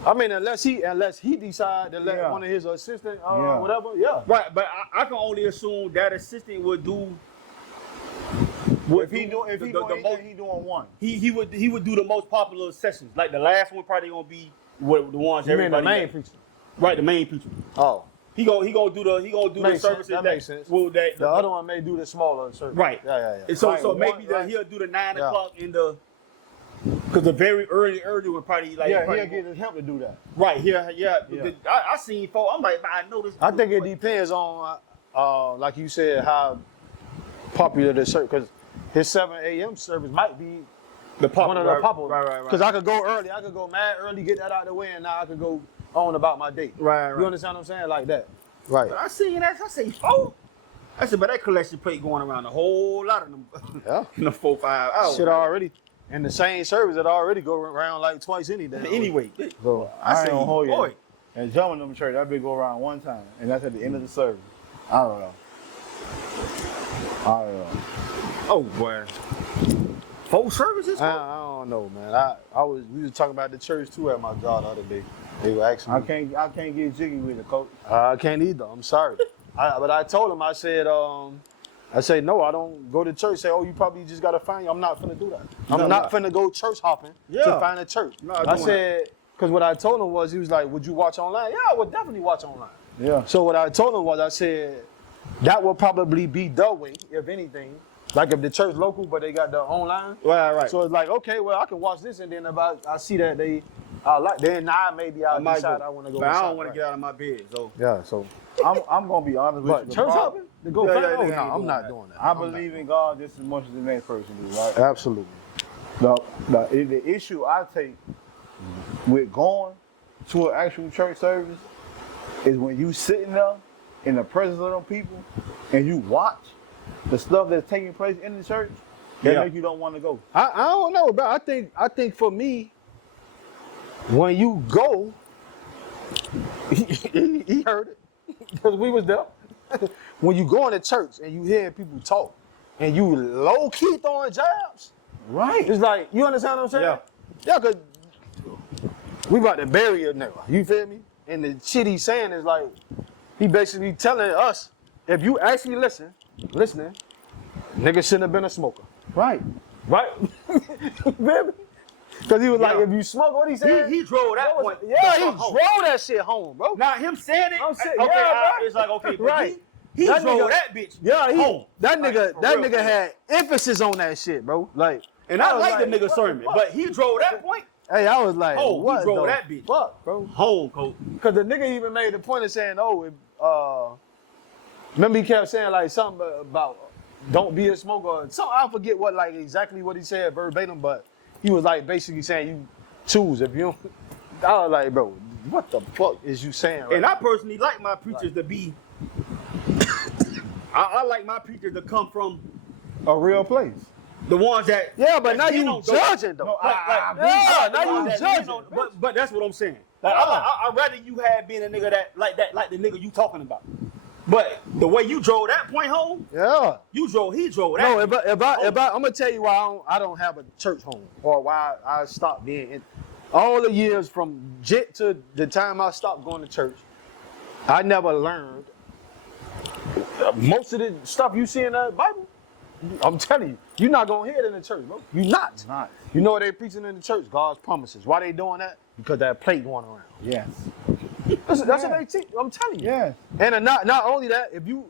I mean, unless he decide to let one of his assistant whatever. Yeah. Right, but I can only assume that assistant would do. If he doing anything, he doing one. He would do the most popular sessions. Like the last one probably gonna be what the ones You mean everybody. the main preacher? Right, the main preacher. Oh. He gonna do the Makes sense. services That makes sense. Well, The other one may do the smaller service. Right. Yeah. And so Right, maybe right. he'll do the 9 o'clock in the. Because the very early one probably like. Yeah, probably he'll get his help to do that. Right here, Yeah. I seen folks. I'm like, I know this. I think it depends on, like you said, how popular the service. Because his 7 a.m. service might be one of the popular. Right. Because I could go early. I could go mad early, get that out of the way, and now I could go on about my day. Right. You understand what I'm saying? Like that. Right. I seen that. I say 4. I said, but that collection plate going around a whole lot of them. Yeah. In the 4-5 hours. Shit already. And the same service that already go around like twice any day. Anyway, So, I ain't say, gonna hold you. boy. And jumping them church, that big go around one time, and that's at the end of the service. I don't know. Oh boy. 4 services? I don't know, man. We was talking about the church too at my job the other day. They were asking me. I can't get jiggy with it, coach. I can't either. I'm sorry. But I told him, I said, no, I don't go to church. Say, oh, you probably just got to find you. I'm not finna do that. I'm not finna go church hopping to find a church. I said, because what I told him was, he was like, would you watch online? Yeah, I would definitely watch online. Yeah. So what I told him was, I said, that would probably be the way, if anything. Like if the church local, but they got the online. Right. So it's like, okay, well, I can watch this, and then I see that then maybe I'll decide I want to go. But I don't want to get out of my bed, so. Yeah, so. I'm gonna be honest with you. But church hopping? To go find? Oh, no, I'm not doing that. I believe in God just as much as the next person do, right? Absolutely. The issue I take with going to an actual church service is when you sitting there in the presence of them people and you watch the stuff that's taking place in the church, that make you don't want to go. I don't know, bro. I think for me, when you go, he heard it because we was there. When you go into church and you hear people talk and you low key throwing jabs, Right. it's like, you understand what I'm saying? Yeah, because we about to bury a nigga. You feel me? And the shit he's saying is like, he basically telling us, if you actually listening, nigga shouldn't have been a smoker. Right. Right? You feel me? Because he was like, if you smoke, what he said? He drove that point. Yeah, he drove that shit home, bro. Now him saying it, I'm saying, okay, bro. it's like, okay, but Right. he That drove nigga- that bitch Yeah, home. that Like, nigga for real. had emphasis on that shit, bro. Like, And I was like the nigga what sermon, fuck? but he drove that point Hey, I was like, Oh, he what drove the that bitch. fuck, bro? home, coach. Because the nigga even made the point of saying, remember he kept saying like something about don't be a smoker. So I forget exactly what he said verbatim, but he was like basically saying you choose if you don't. I was like, bro, what the fuck is you saying? Right And now? I personally like my preachers to be. I like my preachers to come from A real place. the ones that. Yeah, but that now get you on- judging though. No, yeah, now the ones you that judging. get on- But that's what I'm saying. Like, I'd rather you had been a nigga like the nigga you talking about. But the way you drove that point home, Yeah. he drove that. No, if I'm gonna tell you why I don't have a church home or why I stopped being in all the years from jet to the time I stopped going to church. I never learned most of the stuff you see in the Bible. I'm telling you, you're not gonna hear it in the church, bro. You're not. Not. You know what they preaching in the church? God's promises. Why they doing that? Because that plate going around. Yes. That's what they teach. I'm telling you. Yes. And not only that, if you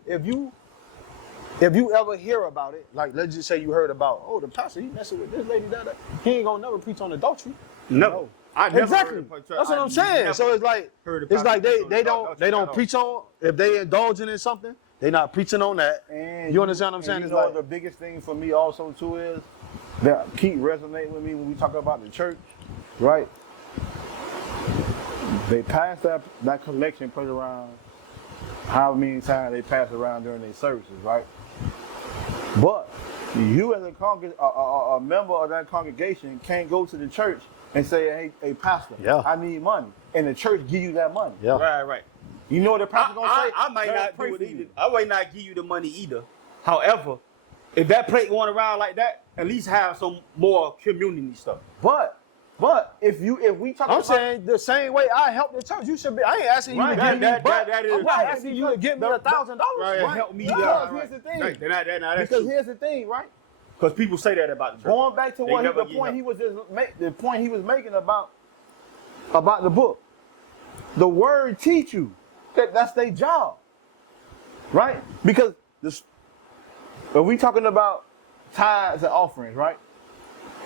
ever hear about it, like let's just say you heard about, the pastor he messing with this lady, that he ain't gonna never preach on adultery. No. I never Exactly. heard of That's what I I'm saying. never So it's like heard of it's like pastor they preach on don't adultery. preach on if they indulging in something, they not preaching on that. And You understand what I'm saying? You It's know like the biggest thing for me also too is that keep resonating with me when we talk about the church, right? They pass that collection plate around how many times they pass around during their services, right? But you as a member of that congregation can't go to the church and say, hey pastor, I need money. And the church give you that money. Yeah. Right. You know what the pastor gonna say? I might not pray do for it either. you. I might not give you the money either. However, if that plate going around like that, at least have some more community stuff. But if we talk I'm about saying the same way I help the church, you should be. I ain't asking you to give me, I'm not asking you to give me $1,000. Right, help me Because out. here's the thing. Right. That's Because true. here's the thing, right? Because people say that about the church. Going back to They what never the get point help. the point he was making about the book. The word teach you that's their job, right? Because if we talking about tithes and offerings, right?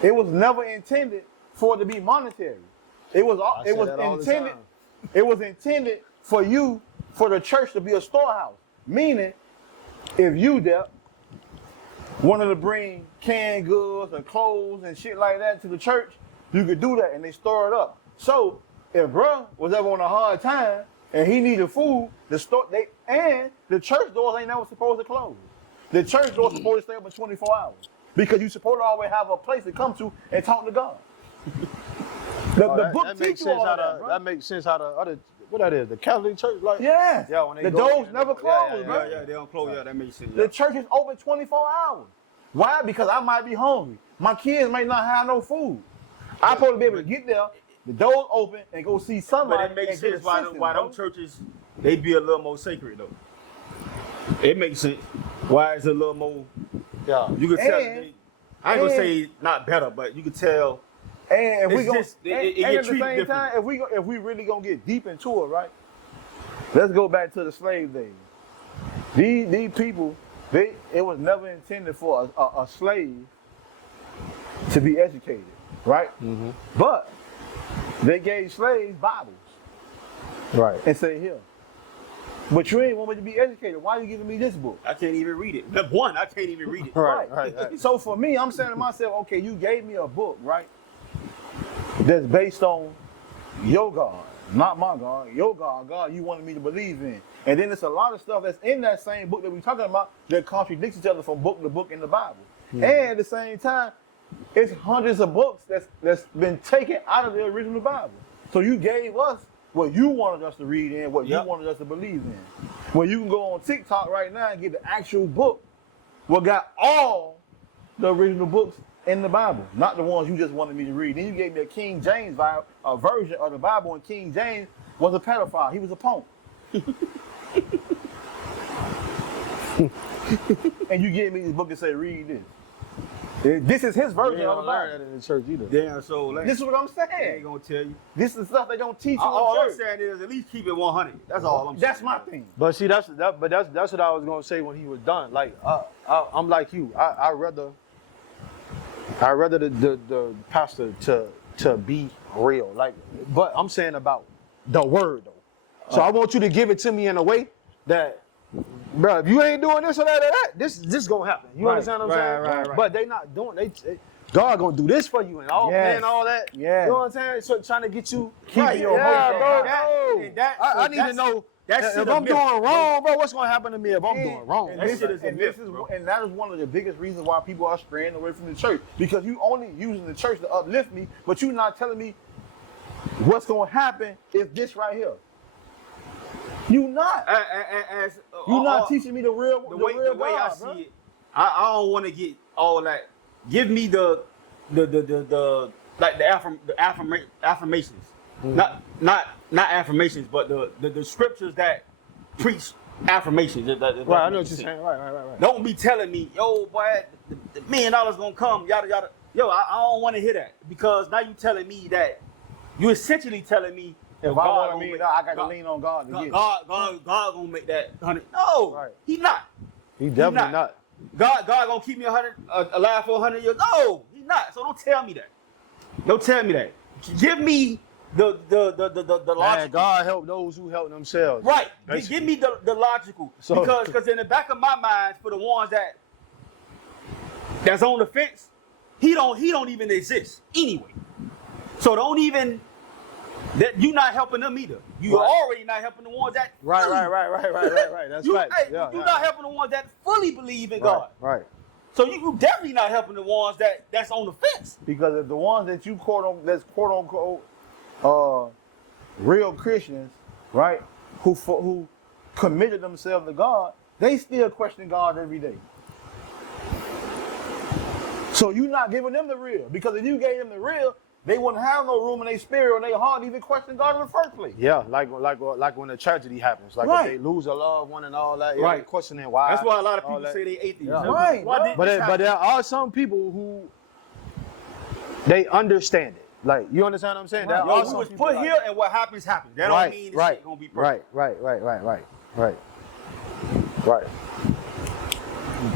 It was never intended for it to be monetary. It was intended for the church to be a storehouse. Meaning, if you there wanted to bring canned goods and clothes and shit like that to the church, you could do that and they store it up. So if bruh was ever on a hard time and he needed food, the church doors ain't never supposed to close. The church doors supposed to stay open 24 hours because you supposed to always have a place to come to and talk to God. The book teaches you all that, bro. That makes sense how the other, what that is, the Catholic Church, like Yeah. when they The go doors in, never close, yeah, bro. Yeah, they don't close. Yeah, that makes sense. The church is open 24 hours. Why? Because I might be hungry. My kids may not have no food. I'm supposed to be able to get there, the doors open, and go see somebody. But it makes and get sense why assistance, them bro. churches, they be a little more sacred though. It makes sense. Why it's a little more, you can tell, I ain't gonna say not better, but you can tell. And if we go, just, and get at the treated same differently. time, if we really gonna get deep into it, right? Let's go back to the slave days. These people, it was never intended for a slave to be educated, right? Mm-hmm. But they gave slaves Bibles, right? and say, here. But you ain't want me to be educated. Why are you giving me this book? I can't even read it. One, I can't even read it. Right. So for me, I'm saying to myself, okay, you gave me a book, right? That's based on your God, not my God, your God you wanted me to believe in. And then there's a lot of stuff that's in that same book that we're talking about that contradicts each other from book to book in the Bible. And at the same time, it's hundreds of books that's been taken out of the original Bible. So you gave us what you wanted us to read in, what you wanted us to believe in. Well, you can go on TikTok right now and get the actual book, what got all the original books in the Bible, not the ones you just wanted me to read. Then you gave me a King James version of the Bible, and King James was a pedophile. He was a punk. And you gave me this book and say, read this. This is his version of the Bible. That in the church either. Damn, so like, This is what I'm they ain't saying. gonna tell you. This is stuff they don't teach you All in I'm church. saying is at least keep it 100. That's all I'm saying. That's my thing. But see, that's what I was gonna say when he was done. Like, I'm like you. I rather the pastor to be real. Like, but I'm saying about the word though. So I want you to give it to me in a way that, bro, if you ain't doing this or that or that, this gonna happen. You understand what I'm saying? Right. But they not doing. God gonna do this for you and all and all that. Yeah. You know what I'm saying? So trying to get you. Keep your yeah, emotions bro. high. I need to know. That's If I'm doing wrong, bro, what's gonna happen to me if I'm doing wrong? And, That this, shit is a and, myth, this is, bro. and that is one of the biggest reasons why people are straying away from the church. Because you only using the church to uplift me, but you're not telling me what's gonna happen if this right here. You not. You're not teaching me the real way God, I bro. see it. I don't want to get all that. Give me the affirmations. Not affirmations, but the scriptures that preach affirmations. Right, I know what you're saying. Right. Don't be telling me, yo, boy, the $1 million gonna come, yada yada. Yo, I don't want to hear that, because now you telling me that you essentially telling me If I want $1 million, I got to lean on God to get it. God gonna make that 100. No, Right. He not. He definitely not. God gonna keep me 100 alive for 100 years? No, He's not. So don't tell me that. Don't tell me that. Give me the logical. Man, God help those who help themselves. Right. Basically. Give me the logical. So- because in the back of my mind, for the ones that's on the fence, he don't even exist anyway. So don't even that you not helping them either. You Right. already not helping the ones that Right. fully- That's you, right. hey, Yeah, you're yeah. not helping the ones that fully believe in God. Right. So you definitely not helping the ones that's on the fence. Because if the ones that you that's quote unquote real Christians, right, who committed themselves to God, they still question God every day. So you're not giving them the real, because if you gave them the real, they wouldn't have no room in their spirit or their heart to even question God in the first place. Yeah, like when a tragedy happens, like Right. if they lose a loved one and all that, yeah, Right. they questioning why. That's why a lot of all people that. say they atheists. Yeah. Right, Why bro. did But this happen? there are some people who they understand it. Like, you understand what I'm saying? There Yo, are we some was people put like here, and what happens happens. That don't mean this shit gonna be perfect. Right.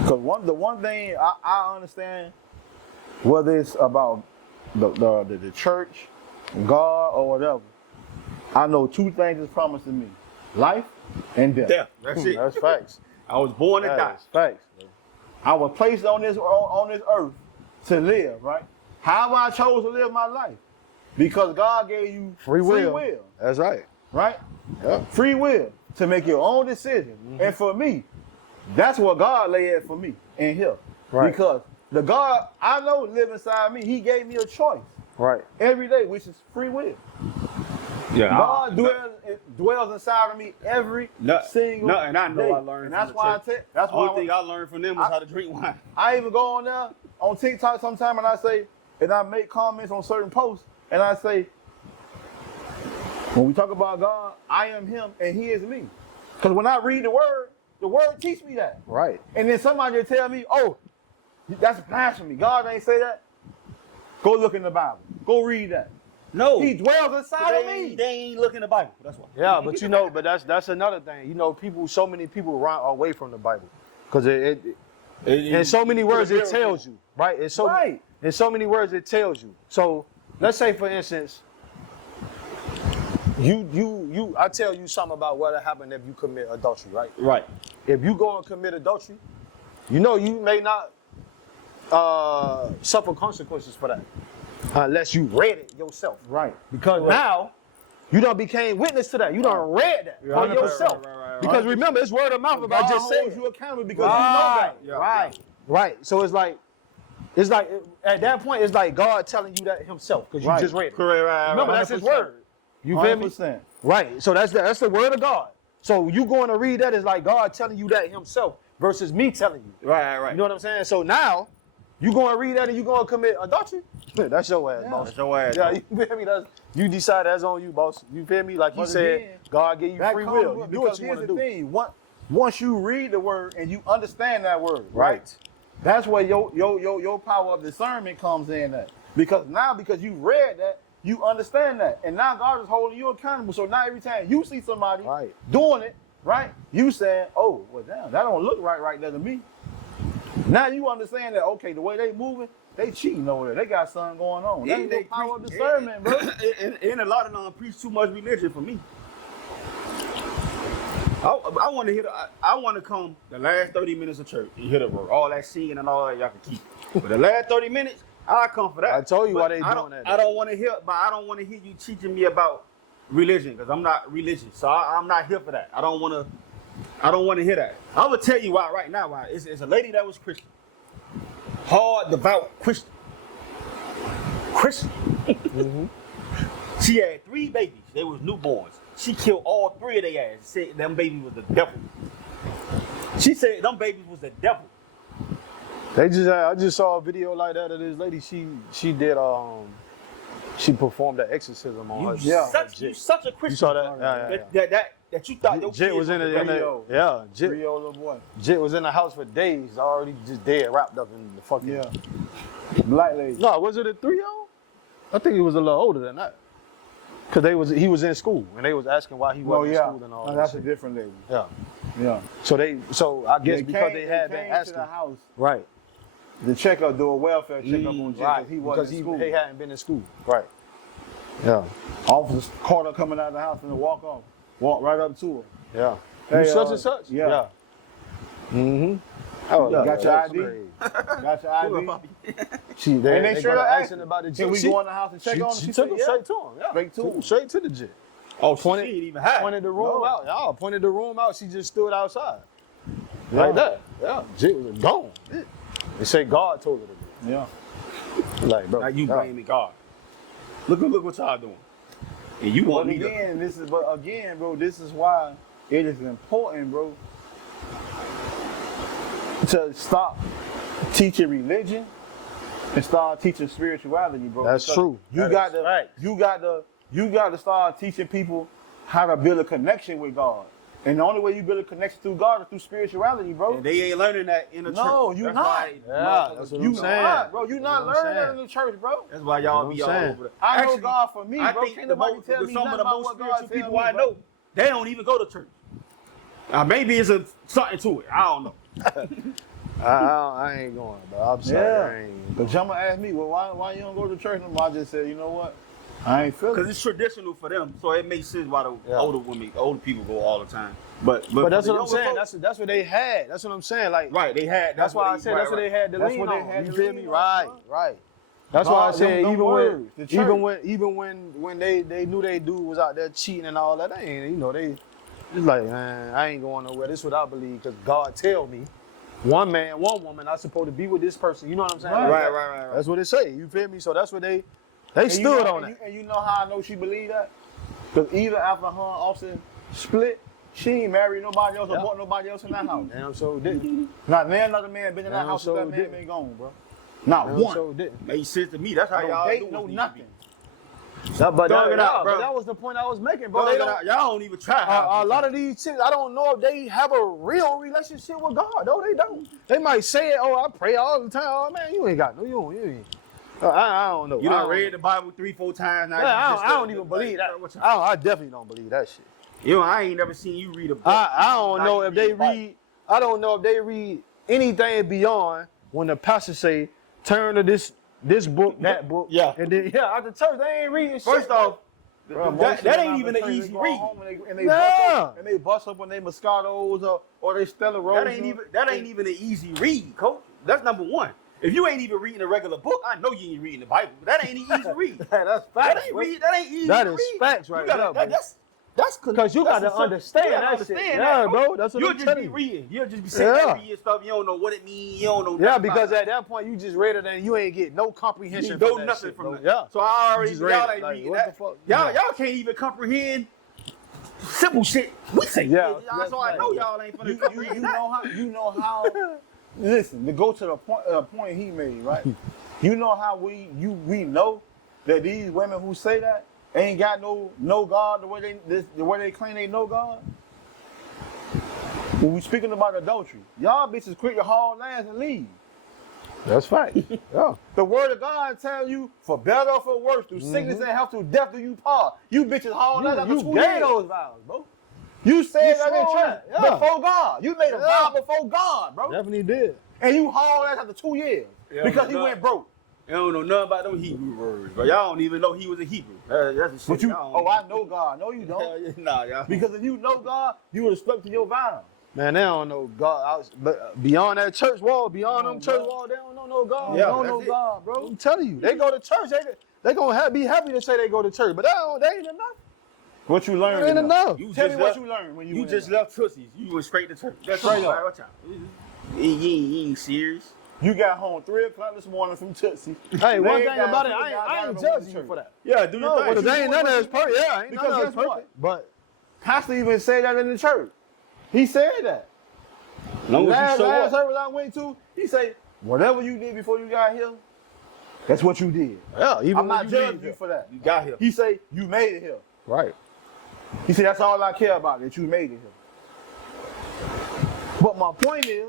Because the one thing I understand, whether it's about the church, God, or whatever, I know two things is promised to me: life and death. Yeah, that's it. That's facts. I was born to die. That's facts. I was placed on this earth to live, right? How have I chose to live my life? Because God gave you Free will. That's right. right? Yeah. Free will to make your own decision. And for me, that's what God laid for me in here. Right. Because the God I know live inside me, he gave me a choice Right. every day, which is free will. Yeah, God dwells inside of me every single day. and I know I learned. And that's from why the church. that's The why only thing I learned from them was how to drink wine. I even go on there on TikTok sometime and I say, and I make comments on certain posts, and I say, when we talk about God, I am him and he is me. Because when I read the word teach me that. Right. And then somebody will tell me, oh, that's blasphemy. God ain't say that. Go look in the Bible. Go read that. No, He dwells inside of me. They ain't looking the Bible. That's why. Yeah, but you know, but that's another thing. You know, so many people run away from the Bible because in so many words it tells you, right? In so many words it tells you. So let's say, for instance, I tell you something about what'll happen if you commit adultery, right? Right. If you go and commit adultery, you know you may not suffer consequences for that unless you read it yourself. Right. Because now you done became witness to that. You done read that for 100%, yourself. right. Because remember, it's word of mouth about God just saying holds it. you accountable because you know that. Right. Right. So it's like at that point, it's like God telling you that himself because you Right. just read it. Correct. Right. Remember, that's his word. You feel me? 100%. Right. So that's the word of God. So you going to read that is like God telling you that himself versus me telling you. Right. You know what I'm saying? So now you going to read that and you going to commit adultery? That's your ass, boss. That's your ass. Yeah, you feel me? You decide that's on you, boss. You feel me? Like you But said, again, God gave you That free comes will. with- You do what because you here's want to the do. thing. Once you read the word and you understand that word, right? Right. That's where your power of discernment comes in at. Because you read that, you understand that. And now God is holding you accountable. So now every time you see somebody Right. doing it, right, you saying, oh, well, damn, that don't look right there to me. Now you understand that, okay, the way they moving, they cheating over there. They got something going on. That's the power of discernment, bro. And a lot of them preach too much religion for me. I want to hear. I want to come the last 30 minutes of church and hear the word. All that singing and all that y'all can keep. But the last 30 minutes, I come for that. I told you But why they I doing that. I don't want to hear. But I don't want to hear you teaching me about religion because I'm not religious. So I'm not here for that. I don't want to hear that. I will tell you why right now. Why it's a lady that was Christian, hard devout Christian. She had 3 babies. They was newborns. She killed all 3 of their ass. Said them babies was the devil. She said them babies was the devil. I just saw a video like that of this lady. She did she performed an exorcism on her. You such a Christian. You saw that? Yeah. That you thought your Jit was in it. Jit Rio little boy. Jit was in the house for days, already just dead, wrapped up in the fucking. Yeah. Black lady. No, was it a 3-year-old? I think he was a little older than that. Cause he was in school and they was asking why he wasn't in school and all No, that. that's shit. a different lady. Yeah. Yeah. So I guess because they had been came asking. to the house Right. to check up, do a welfare checkup on Jim Right. he wasn't in school. He hadn't been in school. Right. Yeah. Officers caught her coming out of the house and walk right up to her. Yeah. Hey, You such and such? yeah. Mm-hmm. Oh, Got your that's ID? crazy. Got your ID? She, And they they straight got up asking asking about the Can we jit. go in the house and check on him? She She took said, him yeah. straight to him. Yeah. Straight to Took him. Straight to the jit. Oh, she Pointed- ain't even hide. Pointed the room No. out. Y'all pointed the room out. She just stood outside. Yeah. Like that. Yeah. Jit was gone. They say God told her to do Yeah. it. Like, bro. Now you yeah. blaming God. Look what y'all doing. And you want But me to. again, bro, this is why it is important, bro, to stop teaching religion and start teaching spirituality, bro. That's Because true. You That got is to, right. you got to start teaching people how to build a connection with God. And the only way you build a connection through God is through spirituality, bro. And they ain't learning that in the church. No, you That's not. why Yeah, motherfuckers- that's what You I'm saying. not, bro. You not You know what I'm learning that in saying. the church, bro. That's why y'all You be know all what I'm over that. I know Actually, God for me, I bro. think Can't the nobody most, tell me some of nothing the about most what God spiritual tell people me, I bro. know, they don't even go to church. Maybe it's something to it. I don't know. I ain't going, bro. I'm sorry. I ain't. But Jumma asked me, well, why you don't go to church? And I just said, you know what? I ain't feeling Because it. it's traditional for them, so it makes sense why the Yeah. older people go all the time. But But that's for what the I'm saying. younger That's what they had. That's what I'm saying. Like, right. They had. that's why I said that's what they had to That's lean what they on. had You to feel lean me? on, Right, bro. right. That's why I God, said them even words, the church. even when they knew they dude was out there cheating and all that, they ain't, you know, they it's like, man, I ain't going nowhere. This is what I believe because God tell me, one man, one woman, I'm supposed to be with this person. You know what I'm saying? Right. Like, Right. That's what it say. You feel me? So that's what they And stood you know, on and it. you, and you know how I know she believed that? Because even after her and Austin split, she ain't married nobody else or Yeah. bought nobody else in that house. Damn, so didn't. Not man, another man been in that Damn, house so since that man didn't. been gone, bro. Not Damn, one. so didn't. Makes sense to me. That's how No y'all date, do no it. nothing. But Thug it out, bro. but that was the point I was making, bro. Bro, They don't. y'all don't even try. A lot of these chicks, I don't know if they have a real relationship with God. No, they don't. They might say it, oh, I pray all the time. Oh, man, you ain't got no, you ain't. I don't know. You I done don't read know. the Bible 3-4 times now. Yeah, you just I don't even believe that. What you- I definitely don't believe that shit. Yo, I ain't never seen you read a book. I don't Now know you if they the Bible. read. I don't know if they read anything beyond when the pastor say, turn to this book, that book. Yeah. And then after church they ain't reading shit. First off, Bro, most that of them ain't even after an church, easy they go read. home and Yeah. they bust up on their Moscatos or they Stella Rosa. That ain't even an easy read, coach. That's number one. If you ain't even reading a regular book, I know you ain't reading the Bible. That ain't an easy read. That's That facts. ain't bro. easy. That to is read. facts You right gotta- there, bro. That's Because you got to understand that shit. Yeah, bro. That's what You'll I'm just telling be you. reading. You'll just be saying Yeah. that reading stuff. You don't know what it means. You don't know. Yeah, nothing because about at that point you just read it and you ain't get no it. comprehension You from know that nothing shit, from bro. that. Yeah. So I already just y'all read it. ain't Like, reading what that. the fuck? Y'all Yeah. can't even comprehend simple shit. We say Yeah, So I know y'all ain't finna comprehend You that. know how. Listen, to go to the point he made, right? You know how we know that these women who say that ain't got no God the way they claim they know God. When we speaking about adultery, y'all bitches quick to haul ass and leave. That's fact. Yeah. The word of God tell you, for better or for worse, through sickness and health, through death do you part. You bitches haul ass after 2 You years. gave those vows, bro. You said You that in swore church that, yeah. before God. You made a vow before God, bro. Definitely did. And you hauled ass after 2 years Yeah, because he no. went broke. You don't know nothing about them Hebrew words, but y'all don't even know he was a Hebrew. That's the shit. But you, y'all oh, don't I know God. No, you know. don't. Nah, y'all. Because if you know God, you would have stuck to your vow. Man, they don't know God. But beyond that church wall, beyond them church bro. wall, they don't know no God. You Yeah, don't that's know it. God, bro. I'm telling you, they go to church. They gonna be happy to say they go to church, but they ain't enough. What you learned? That ain't enough. You Tell me just what left, you learned when you you went just in there. left Tootsie's. You went straight to church. That's Straight up. Watch out. You ain't serious. You got home 3 o'clock this morning from Tootsie. Hey, one Laid thing down, about it, took a I goddamn ain't away to judging you church. for that. Yeah, do your No, thing. but you they ain't doing none of what that's you- perfect. Yeah, ain't Because none of that's guess what? perfect. But Pastor even said that in the church. He said that. Long as you show Last up. service I went to, he said, whatever you did before you got here, that's what you did. yeah, even I'm when not you judging leave you it. for that. You got here. He said, you made it here. Right. He said, that's all I care about, that you made it here. But my point is,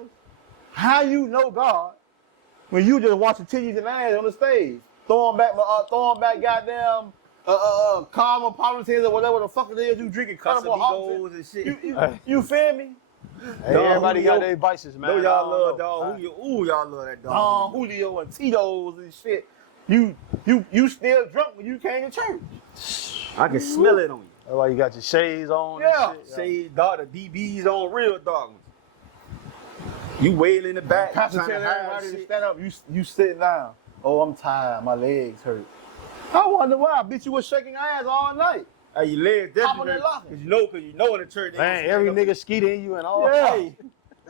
how you know God when you just watching titties and ass on the stage, throwing back goddamn cosmopolitans or whatever the fuck it is you drinking, Carnival Hawks Casamigos and shit. You feel me? Hey, Dog, everybody got Julio. their vices, man. Know I y'all don't love know. dog. Y'all love that Don dog. Julio and Tito's and shit. You still drunk when you came to church. I can smell it on you. That's why you got your shades on. Yeah. And shit. Say dog, the DBs on real dog ones. You wailing in the back, trying Constantly to telling hide everybody to shit. stand up. You sitting down. Oh, I'm tired. My legs hurt. I wonder why. Bitch, you was shaking ass all night. Hey, your legs Hop on definitely that locker. Cause you know in the church. they Man, gonna every stand up. nigga skeeting you and all. Yeah. Hey,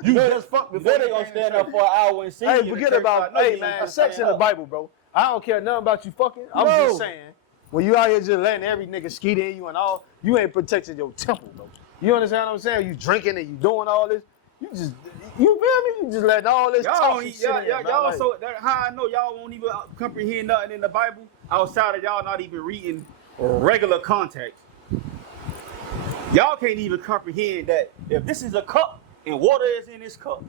You just fucked you before know they you gonna came to stand church. up for an hour and see you. Hey, in the forget church, about, so I know hey you man, ain't sex in gonna the Bible, bro. I don't care nothing about you fucking. I'm No. just saying, when you out here just letting every nigga skeet in you and all, you ain't protecting your temple, bro. You understand what I'm saying? You drinking and you doing all this. You feel me? You just letting all this Y'all toxic don't, shit y'all, in, y'all, man. y'all Like, so that, how I know y'all won't even comprehend nothing in the Bible outside of y'all not even reading regular context. Y'all can't even comprehend that if this is a cup and water is in this cup,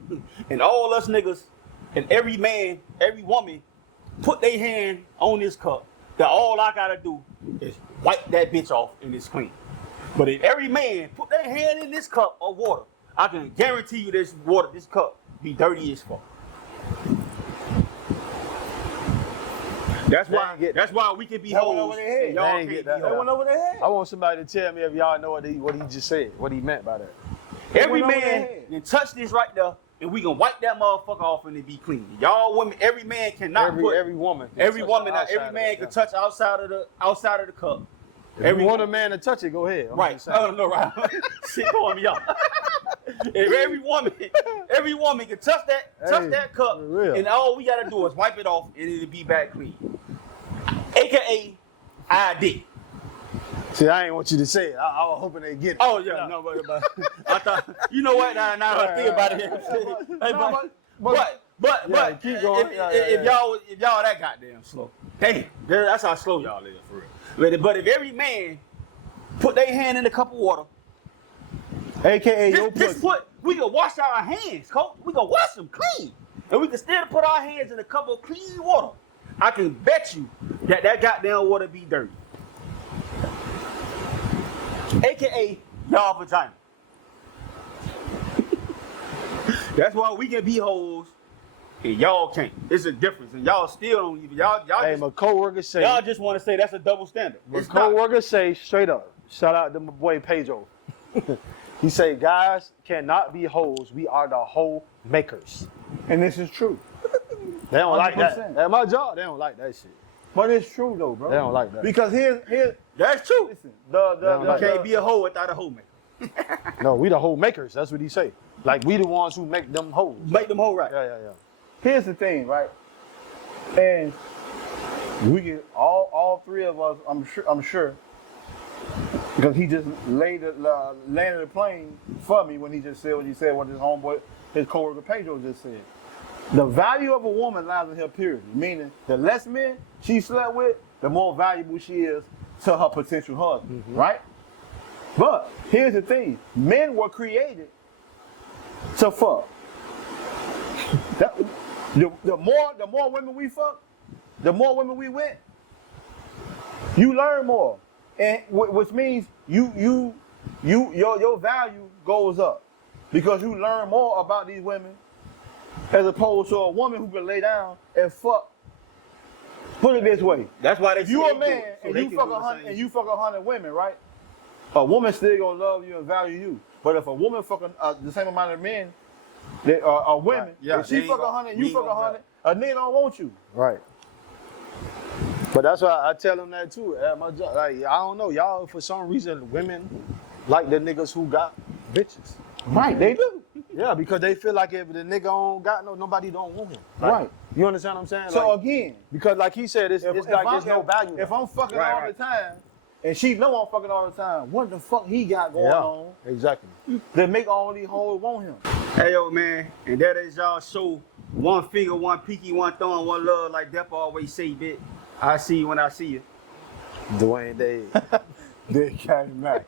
and all us niggas and every man, every woman put their hand on this cup, that all I gotta do is wipe that bitch off and it's clean. But if every man put their hand in this cup of water, I can guarantee you this water, this cup, be dirty as fuck. That's why we can be That went hoes over their head. and y'all They can't ain't be get that. That went hoes. over their head. I want somebody to tell me if y'all know what he just said, what he meant by that. Every went over their man head. can touch this right there, and we can wipe that motherfucker off and it be clean. Y'all women, every man cannot put Every woman. can every touch woman, the every outside man of can it, touch outside of the cup. yeah. If you want a man to touch it, go ahead. I'm Right. just saying. No, right. Shit throwing me off. If every woman can touch that cup, for real. and all we gotta do is wipe it off and it'll be back clean. AKA I did. See, I ain't want you to say it. I was hoping they get it. Oh yeah, no, but I thought you know what? Now I think about it. Hey, but keep going. If y'all that goddamn slow, damn, that's how slow y'all is for real. But if every man put their hand in a cup of water, AKA your we can wash our hands, coach. We can wash them clean, and we can still put our hands in a cup of clean water. I can bet you that goddamn water be dirty. AKA y'all vagina. That's why we can be hoes and y'all can't. It's a difference, and y'all still don't even y'all Hey, just, my coworker say. y'all just want to say that's a double standard. My It's not. coworker say straight up. Shout out to my boy Pedro. He say guys cannot be hoes. We are the hoe makers. And this is true. They don't like 100%. that. At my job, they don't like that shit. But it's true though, bro. They don't like that. Because here's That's true. listen, You can't be a hoe without a hoe maker. No, we the hoe makers. That's what he say. Like we the ones who make them hoes. Make them hoe right. Yeah. here's the thing, right? And we get all three of us, I'm sure, because he just landed the plane for me when he just said what he said, what his homeboy, his coworker Pedro just said. The value of a woman lies in her purity, meaning the less men she slept with, the more valuable she is to her potential husband, right? But here's the thing: men were created to fuck. The more women we fuck, the more women we with, you learn more, and which means your value goes up because you learn more about these women as opposed to a woman who can lay down and fuck. Put it this way: That's why they if you say a they do man it, so and they you can fuck do the 100 same and you fuck 100 women, right? A woman still gonna love you and value you. But if a woman fucking the same amount of men, women, Right. Yeah, if she they ain't fuck gonna- 100, we you ain't fuck gonna 100, a nigga don't want you. Right. But that's why I tell them that too at my job. Like I don't know, y'all for some reason women like the niggas who got bitches. Right, they do. Yeah, because they feel like if the nigga don't got nobody don't want him. Like, Right. You understand what I'm saying? So Like, again, because like he said, it's like there's no value. If I'm fucking Right, all right. the time, and she know I'm fucking all the time, what the fuck he got going on exactly. that make all these hoes want him? Hey yo man, and that is y'all show. One finger, one pinky, one thumb, one love, like Depp always say, bitch. I see you when I see you. Dwayne Dave. They came back.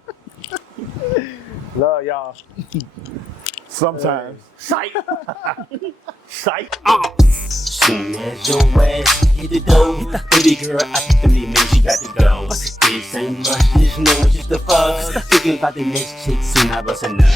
Love y'all. Sometimes. Sight. Sight. Soon as your ass hit the door, baby girl, I think the mean she got to go. This ain't much, this no, just a fuck. Thinking about the next chick, soon I bust a nut.